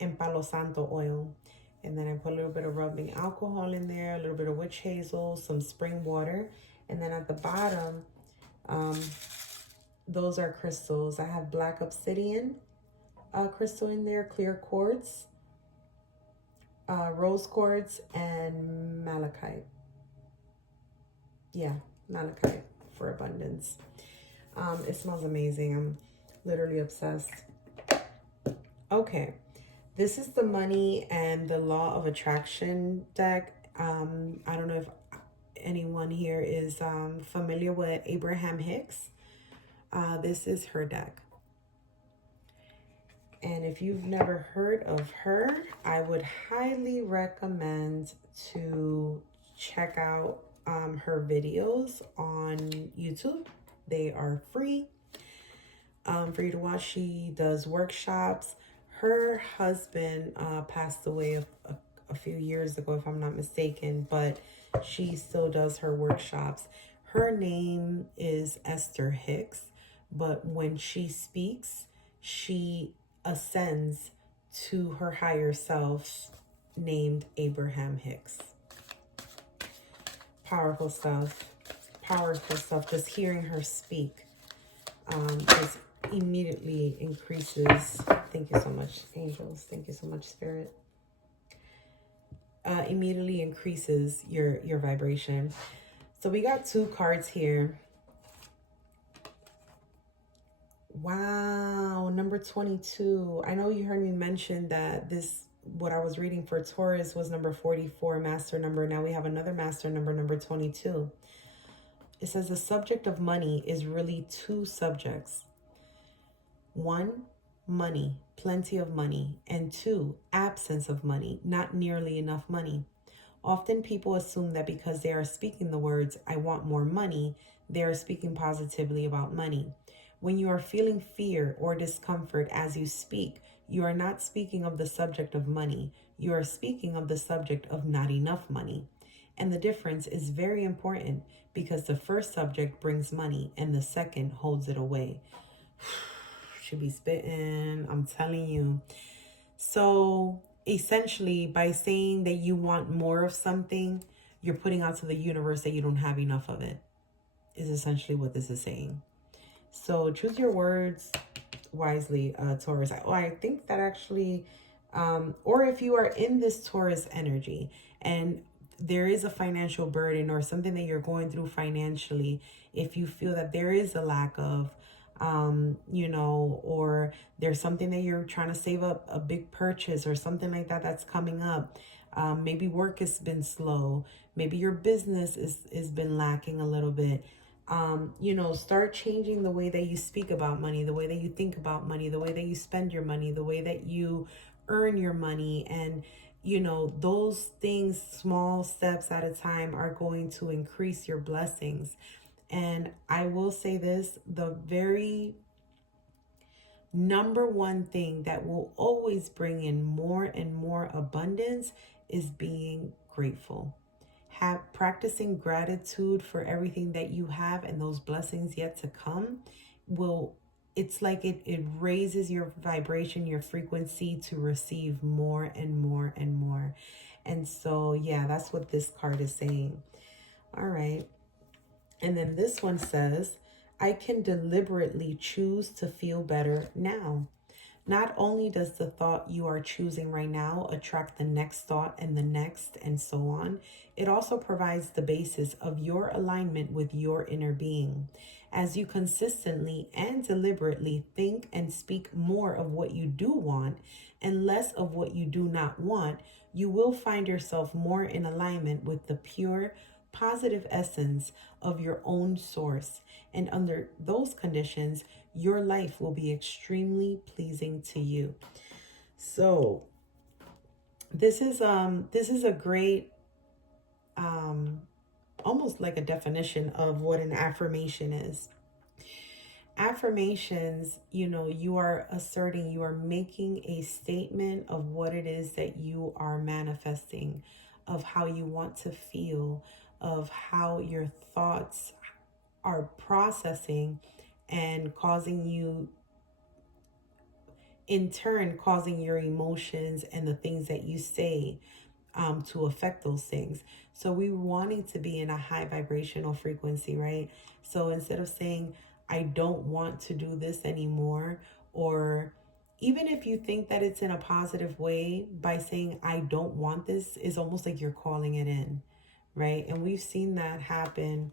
and palo santo oil. And then I put a little bit of rubbing alcohol in there, a little bit of witch hazel, some spring water. And then at the bottom, those are crystals. I have black obsidian crystal in there, clear quartz, rose quartz, and malachite. Yeah, malachite for abundance. It smells amazing. I'm literally obsessed. Okay. This is the money and the law of attraction deck. I don't know if anyone here is familiar with Abraham Hicks. This is her deck. And if you've never heard of her, I would highly recommend to check out her videos on YouTube. They are free for you to watch. She does workshops. Her husband passed away a few years ago, if I'm not mistaken, but she still does her workshops. Her name is Esther Hicks, but when she speaks, she ascends to her higher self named Abraham Hicks. Powerful stuff. Powerful stuff. Just hearing her speak just immediately increases. Thank you so much, angels. Thank you so much, spirit. Immediately increases your vibration. So we got two cards here. Wow, number 22. I know you heard me mention that what I was reading for Taurus was number 44, master number. Now we have another master number, number 22. It says the subject of money is really two subjects. One, money, plenty of money, and two, absence of money, not nearly enough money. Often people assume that because they are speaking the words, I want more money, they are speaking positively about money. When you are feeling fear or discomfort as you speak, you are not speaking of the subject of money. You are speaking of the subject of not enough money. And the difference is very important because the first subject brings money and the second holds it away. should be spitting. I'm telling you. So essentially, by saying that you want more of something, you're putting out to the universe that you don't have enough of it, is essentially what this is saying. So choose your words wisely, Taurus. I think that actually, or if you are in this Taurus energy and there is a financial burden or something that you're going through financially, if you feel that there is a lack of, or there's something that you're trying to save up, a big purchase or something like that that's coming up. Maybe work has been slow. Maybe your business is been lacking a little bit. Start changing the way that you speak about money, the way that you think about money, the way that you spend your money, the way that you earn your money. And, those things, small steps at a time, are going to increase your blessings. And I will say this, the very number one thing that will always bring in more and more abundance is being grateful. Practicing gratitude for everything that you have and those blessings yet to come it's like it raises your vibration, your frequency to receive more and more and more. And so, yeah, that's what this card is saying. All right. And then this one says, I can deliberately choose to feel better now. Not only does the thought you are choosing right now attract the next thought and the next and so on, it also provides the basis of your alignment with your inner being. As you consistently and deliberately think and speak more of what you do want and less of what you do not want, you will find yourself more in alignment with the pure, positive essence of your own source. And under those conditions, your life will be extremely pleasing to you. So this is a great almost like a definition of what an affirmation is. Affirmations, you are asserting, you are making a statement of what it is that you are manifesting, of how you want to feel, of how your thoughts are processing and causing you, in turn, causing your emotions and the things that you say to affect those things. So we're wanting to be in a high vibrational frequency, right? So instead of saying, I don't want to do this anymore, or even if you think that it's in a positive way, by saying, I don't want this, is almost like you're calling it in, right? And we've seen that happen,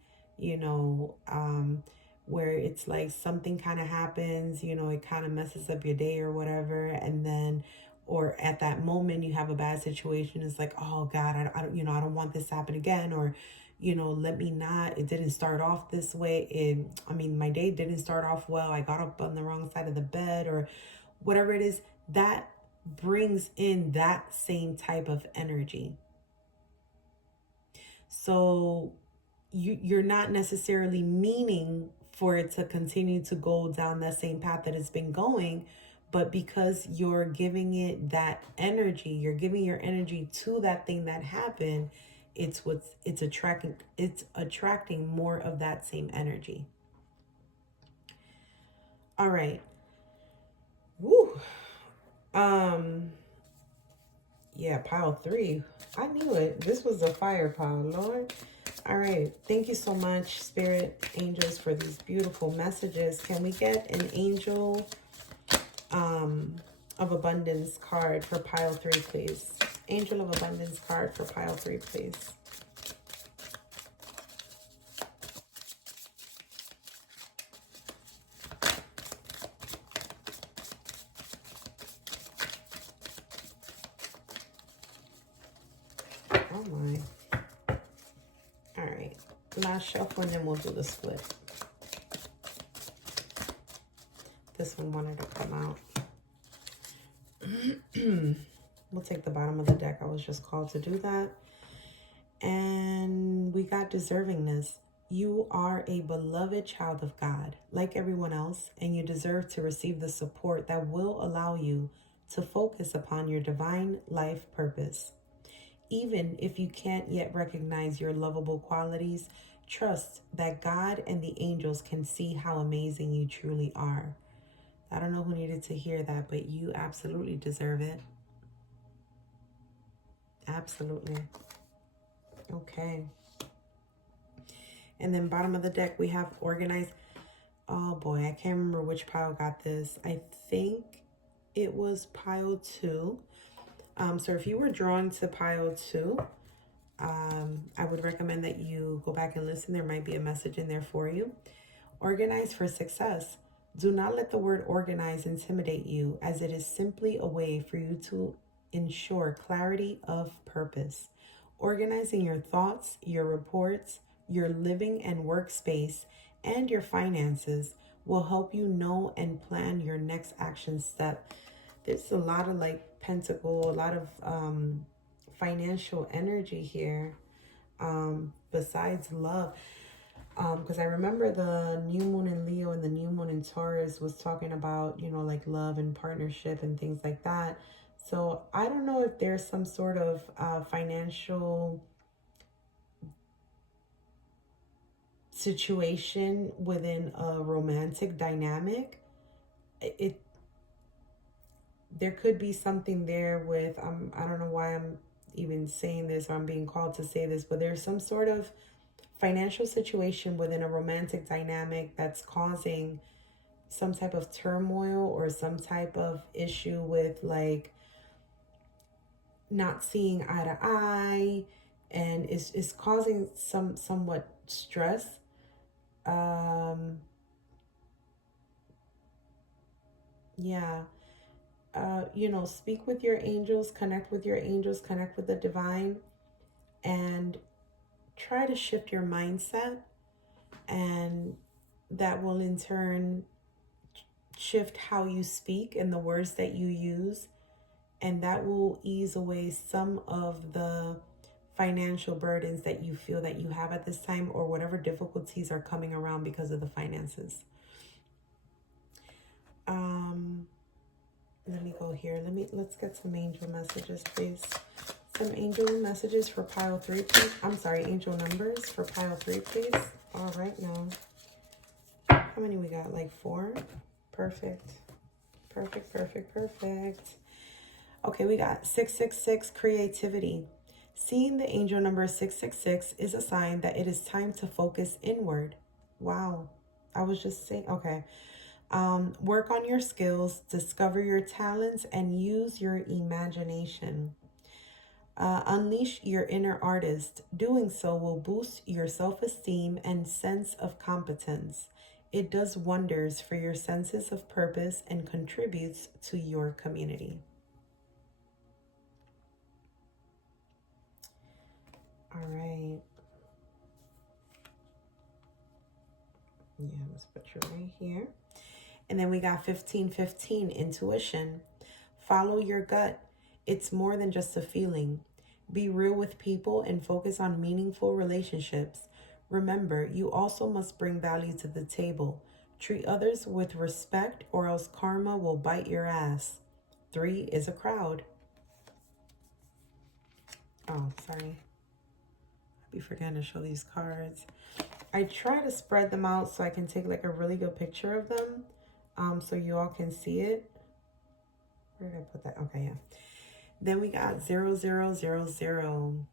where it's like something kind of happens, it kind of messes up your day or whatever. And then, or at that moment you have a bad situation. It's like, oh God, I don't want this to happen again. Or, let me not, it didn't start off this way. My day didn't start off well. I got up on the wrong side of the bed, or whatever it is, that brings in that same type of energy. So you're not necessarily meaning for it to continue to go down that same path that it's been going, but because you're giving it that energy, you're giving your energy to that thing that happened, it's attracting more of that same energy. All right. Woo. Yeah, pile 3. I knew it. This was a fire pile, Lord. All right. Thank you so much, Spirit Angels, for these beautiful messages. Can we get an Angel of Abundance card for pile 3, please? Angel of Abundance card for pile 3, please. Oh my. All right. Last shuffle and then we'll do the split. This one wanted to come out. We'll take the bottom of the deck. I was just called to do that. And we got deservingness. You are a beloved child of God, like everyone else, and you deserve to receive the support that will allow you to focus upon your divine life purpose. Even if you can't yet recognize your lovable qualities, trust that God and the angels can see how amazing you truly are. I don't know who needed to hear that, but you absolutely deserve it. Absolutely. Okay. And then bottom of the deck, we have organized. Oh boy, I can't remember which pile got this. I think it was pile 2. So if you were drawn to pile 2, I would recommend that you go back and listen. There might be a message in there for you. Organize for success. Do not let the word organize intimidate you, as it is simply a way for you to ensure clarity of purpose. Organizing your thoughts, your reports, your living and workspace, and your finances will help you know and plan your next action step. There's a lot of like pentacle, a lot of financial energy here, besides love. Because I remember the new moon in Leo and the new moon in Taurus was talking about, you know, like love and partnership and things like that. So I don't know if there's some sort of financial situation within a romantic dynamic. There could be something there with, I don't know why I'm even saying this or I'm being called to say this, but there's some sort of financial situation within a romantic dynamic that's causing some type of turmoil or some type of issue with like not seeing eye to eye, and is causing somewhat stress. Yeah. You know, speak with your angels, connect with your angels, connect with the divine, and try to shift your mindset, and that will in turn shift how you speak and the words that you use, and that will ease away some of the financial burdens that you feel that you have at this time, or whatever difficulties are coming around because of the finances. Let me go here. Let's get some angel messages, please. Some angel messages for pile 3, please. I'm sorry, angel numbers for pile 3, please. All right, now. How many we got? Like 4? Perfect. Perfect, perfect, perfect. Okay, we got 666, creativity. Seeing the angel number 666 is a sign that it is time to focus inward. Wow. I was just saying, okay. Work on your skills, discover your talents, and use your imagination. Unleash your inner artist. Doing so will boost your self-esteem and sense of competence. It does wonders for your senses of purpose and contributes to your community. All right. Yeah, let's put you right here. And then we got 1515, intuition. Follow your gut. It's more than just a feeling. Be real with people and focus on meaningful relationships. Remember, you also must bring value to the table. Treat others with respect, or else karma will bite your ass. 3 is a crowd. Oh, sorry. I'd be forgetting to show these cards. I try to spread them out so I can take like a really good picture of them, so you all can see it. Where did I put that? Okay, yeah. Then we got 0000.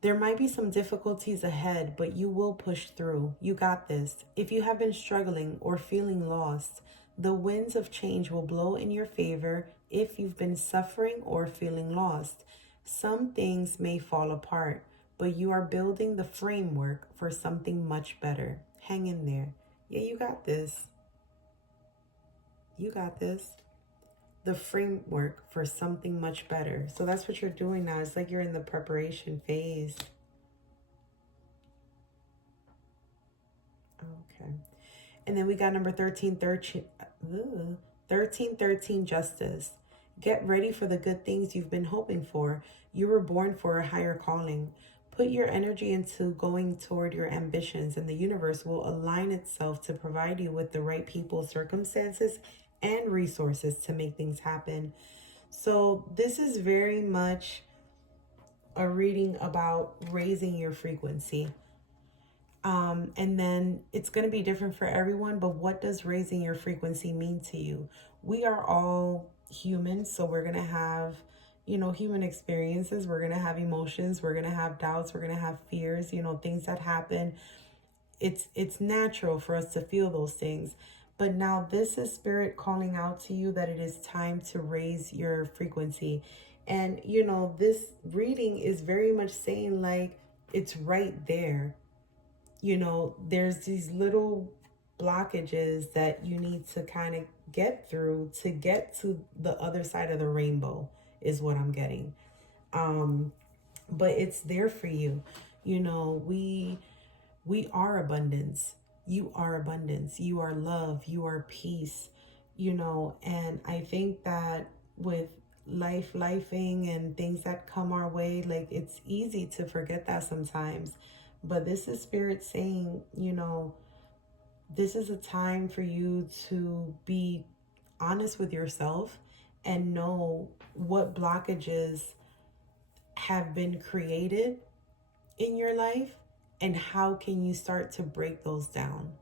There might be some difficulties ahead, but you will push through. You got this. If you have been struggling or feeling lost, the winds of change will blow in your favor. If you've been suffering or feeling lost, some things may fall apart, but you are building the framework for something much better. Hang in there. Yeah, you got this. You got this. The framework for something much better. So that's what you're doing now. It's like you're in the preparation phase. Okay. And then we got number 1313, justice. Get ready for the good things you've been hoping for. You were born for a higher calling. Put your energy into going toward your ambitions, and the universe will align itself to provide you with the right people, circumstances, and resources to make things happen. So this is very much a reading about raising your frequency. And then it's going to be different for everyone, but what does raising your frequency mean to you? We are all human, so we're going to have, human experiences. We're going to have emotions. We're going to have doubts. We're going to have fears, things that happen. It's natural for us to feel those things. But now this is spirit calling out to you that it is time to raise your frequency. And, this reading is very much saying like it's right there. There's these little blockages that you need to kind of get through to get to the other side of the rainbow, is what I'm getting. But it's there for you. We are abundance. You are abundance. You are love. You are peace. And I think that with lifing and things that come our way, like it's easy to forget that sometimes. But this is spirit saying, this is a time for you to be honest with yourself and know what blockages have been created in your life and how can you start to break those down.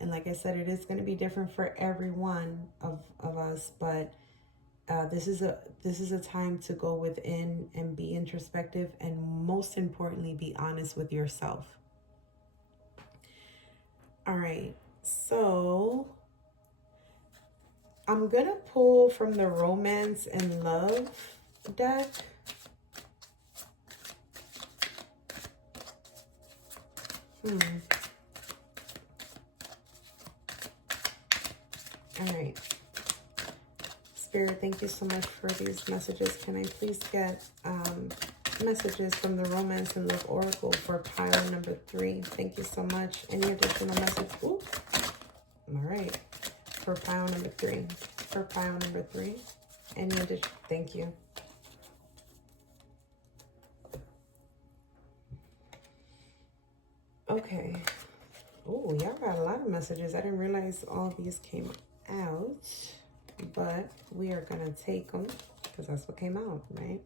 And like I said, it is going to be different for every one of us, but this is a time to go within and be introspective, and most importantly, be honest with yourself. All right, so I'm gonna pull from the Romance and Love deck. All right. Spirit, thank you so much for these messages. Can I please get messages from the Romance and Love Oracle for pile number 3? Thank you so much. Any additional message? Ooh. All right. For pile number 3. For pile number 3. Any additional? Thank you. Okay. Oh, y'all got a lot of messages. I didn't realize all these came out, but we are going to take them because that's what came out, right?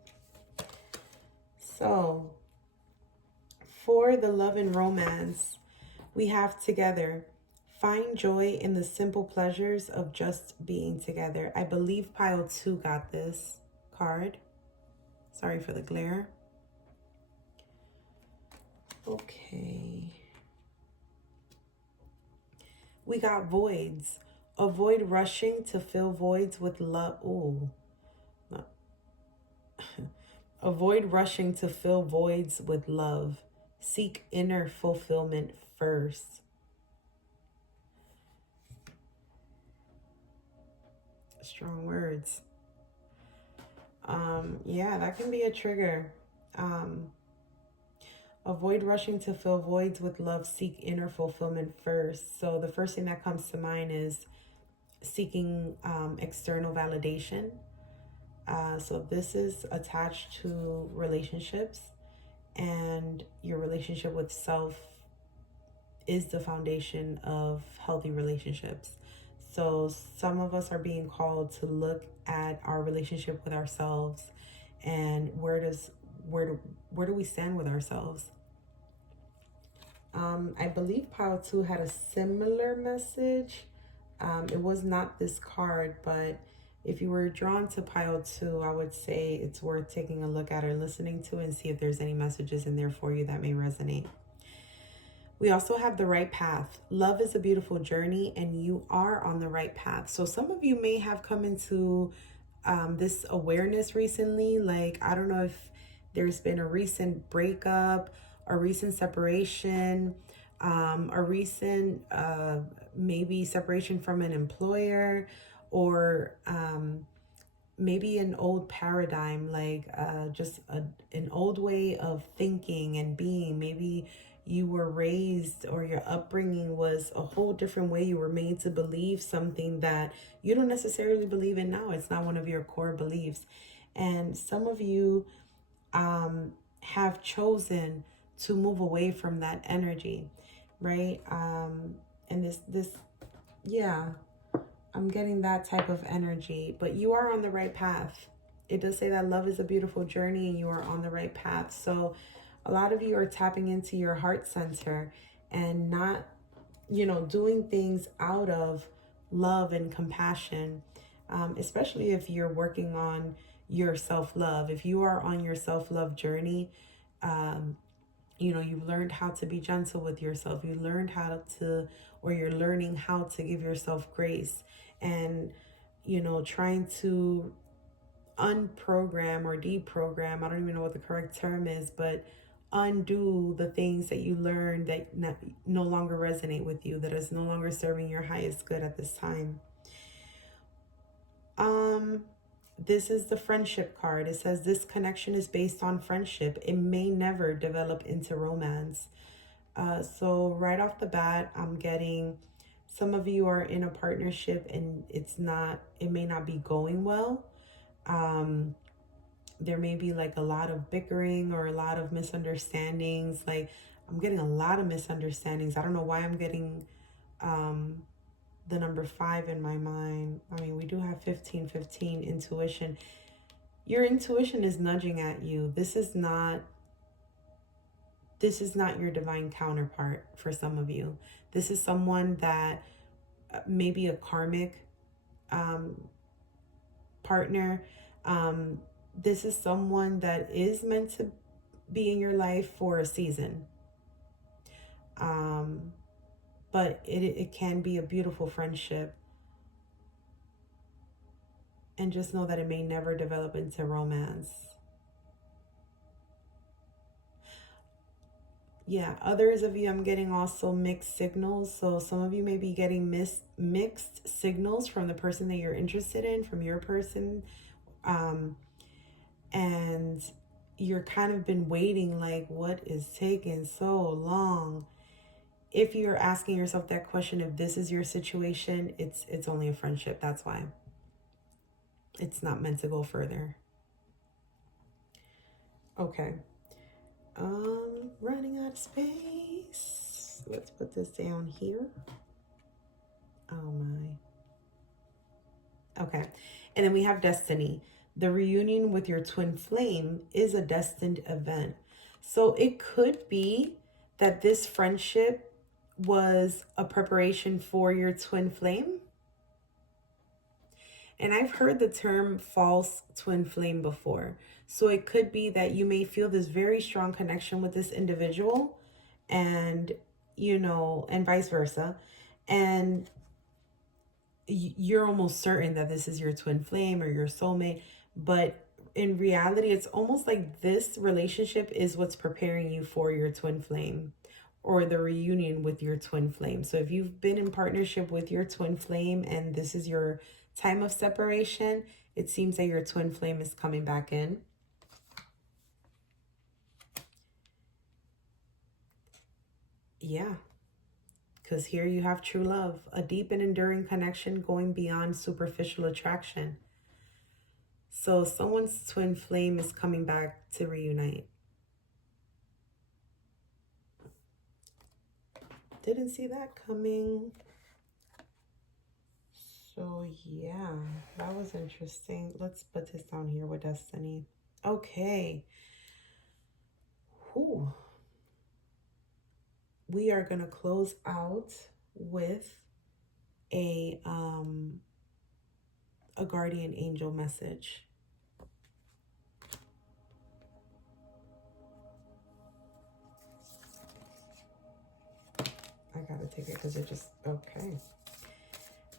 So, for the love and romance, we have together. Find joy in the simple pleasures of just being together. I believe pile 2 got this card. Sorry for the glare. Okay. We got voids. Avoid rushing to fill voids with love. Ooh. Avoid rushing to fill voids with love. Seek inner fulfillment first. Strong words. Yeah, that can be a trigger. Avoid rushing to fill voids with love. Seek inner fulfillment first. So the first thing that comes to mind is seeking external validation. So this is attached to relationships, and your relationship with self is the foundation of healthy relationships. So some of us are being called to look at our relationship with ourselves and where do we stand with ourselves. I believe pile 2 had a similar message. It was not this card, but if you were drawn to pile 2, I would say it's worth taking a look at or listening to and see if there's any messages in there for you that may resonate. We also have the right path. Love is a beautiful journey and you are on the right path. So some of you may have come into this awareness recently. Like, I don't know if there's been a recent breakup, a recent separation, a recent maybe separation from an employer, or maybe an old paradigm, like just an old way of thinking and being. Maybe you were raised, or your upbringing was a whole different way. You were made to believe something that you don't necessarily believe in now. It's not one of your core beliefs. And some of you have chosen to move away from that energy, right? And this, yeah, I'm getting that type of energy, but you are on the right path. It does say that love is a beautiful journey and you are on the right path. So A lot of you are tapping into your heart center and not, doing things out of love and compassion, especially if you're working on your self-love. If you are on your self-love journey, you've learned how to be gentle with yourself. You learned how to, or you're learning how to give yourself grace and, trying to unprogram or deprogram. I don't even know what the correct term is, but undo the things that you learned that no longer resonate with you, that is no longer serving your highest good at this time. This is the friendship card. It says this connection is based on friendship. It may never develop into romance. So right off the bat, I'm getting some of you are in a partnership and it may not be going well. There may be like a lot of bickering or a lot of misunderstandings. Like I'm getting a lot of misunderstandings. I don't know why I'm getting the number 5 in my mind. I mean, we do have 15, intuition. Your intuition is nudging at you. This is not your divine counterpart for some of you. This is someone that maybe a karmic partner. This is someone that is meant to be in your life for a season. But it can be a beautiful friendship. And just know that it may never develop into romance. Yeah, others of you, I'm getting also mixed signals. So some of you may be getting mixed signals from the person that you're interested in, from your person. And you're kind of been waiting, like, what is taking so long? If you're asking yourself that question, if this is your situation, it's only a friendship. That's why. It's not meant to go further. Okay. Running out of space. Let's put this down here. Oh my. Okay. And then we have destiny. The reunion with your twin flame is a destined event. So it could be that this friendship was a preparation for your twin flame. And I've heard the term false twin flame before. So it could be that you may feel this very strong connection with this individual and, and vice versa. And you're almost certain that this is your twin flame or your soulmate. But in reality, it's almost like this relationship is what's preparing you for your twin flame or the reunion with your twin flame. So if you've been in partnership with your twin flame and this is your time of separation, it seems that your twin flame is coming back in. Yeah, because here you have true love, a deep and enduring connection going beyond superficial attraction. So someone's twin flame is coming back to reunite. Didn't see that coming. So yeah, that was interesting. Let's put this down here with destiny. Okay. Whew. We are going to close out with a guardian angel message. I gotta take it because it just, okay.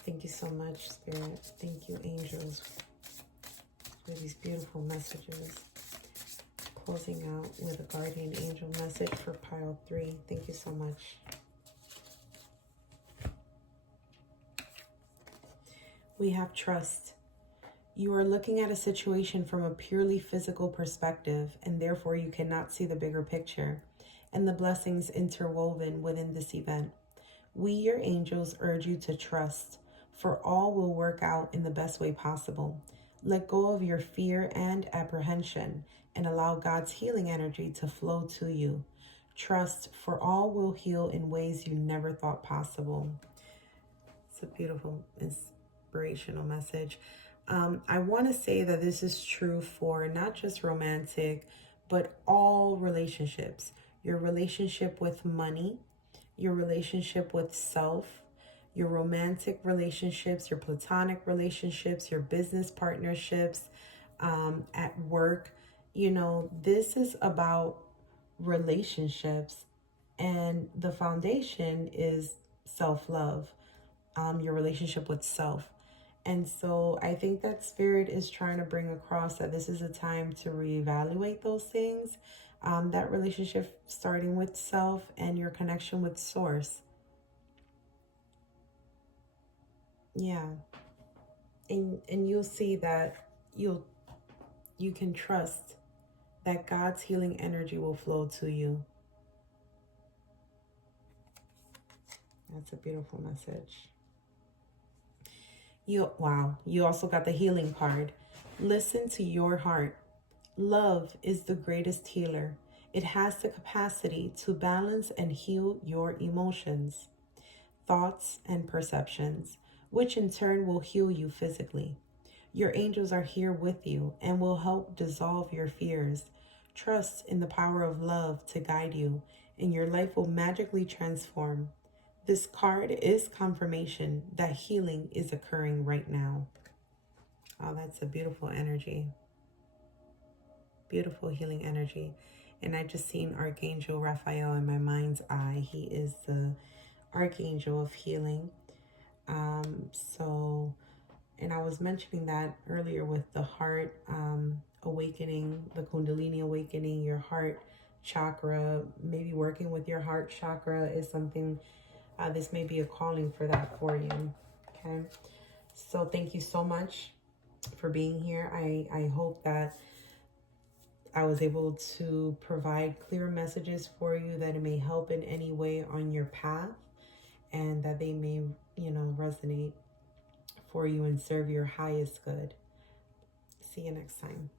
Thank you so much, Spirit. Thank you, angels, for these beautiful messages. Closing out with a guardian angel message for pile 3. Thank you so much. We have trust. You are looking at a situation from a purely physical perspective, and therefore you cannot see the bigger picture and the blessings interwoven within this event. We, your angels, urge you to trust, for all will work out in the best way possible. Let go of your fear and apprehension and allow God's healing energy to flow to you. Trust, for all will heal in ways you never thought possible. It's a beautiful, inspirational message. I want to say that this is true for not just romantic, but all relationships, your relationship with money, your relationship with self, your romantic relationships, your platonic relationships, your business partnerships, at work. You know, this is about relationships, and the foundation is self-love, your relationship with self. And so I think that Spirit is trying to bring across that this is a time to reevaluate those things. That relationship starting with self and your connection with source. Yeah. And you'll see that you can trust that God's healing energy will flow to you. That's a beautiful message. You also got the healing card. Listen to your heart. Love is the greatest healer. It has the capacity to balance and heal your emotions, thoughts, and perceptions, which in turn will heal you physically. Your angels are here with you and will help dissolve your fears. Trust in the power of love to guide you, and your life will magically transform. This card is confirmation that healing is occurring right now. Oh, that's a beautiful energy. Beautiful healing energy. And I just seen Archangel Raphael in my mind's eye. He is the Archangel of healing. And I was mentioning that earlier with the heart awakening, the Kundalini awakening, your heart chakra, maybe working with your heart chakra is something, this may be a calling for that for you. Okay. So thank you so much for being here. I hope that I was able to provide clear messages for you, that it may help in any way on your path, and that they may, resonate for you and serve your highest good. See you next time.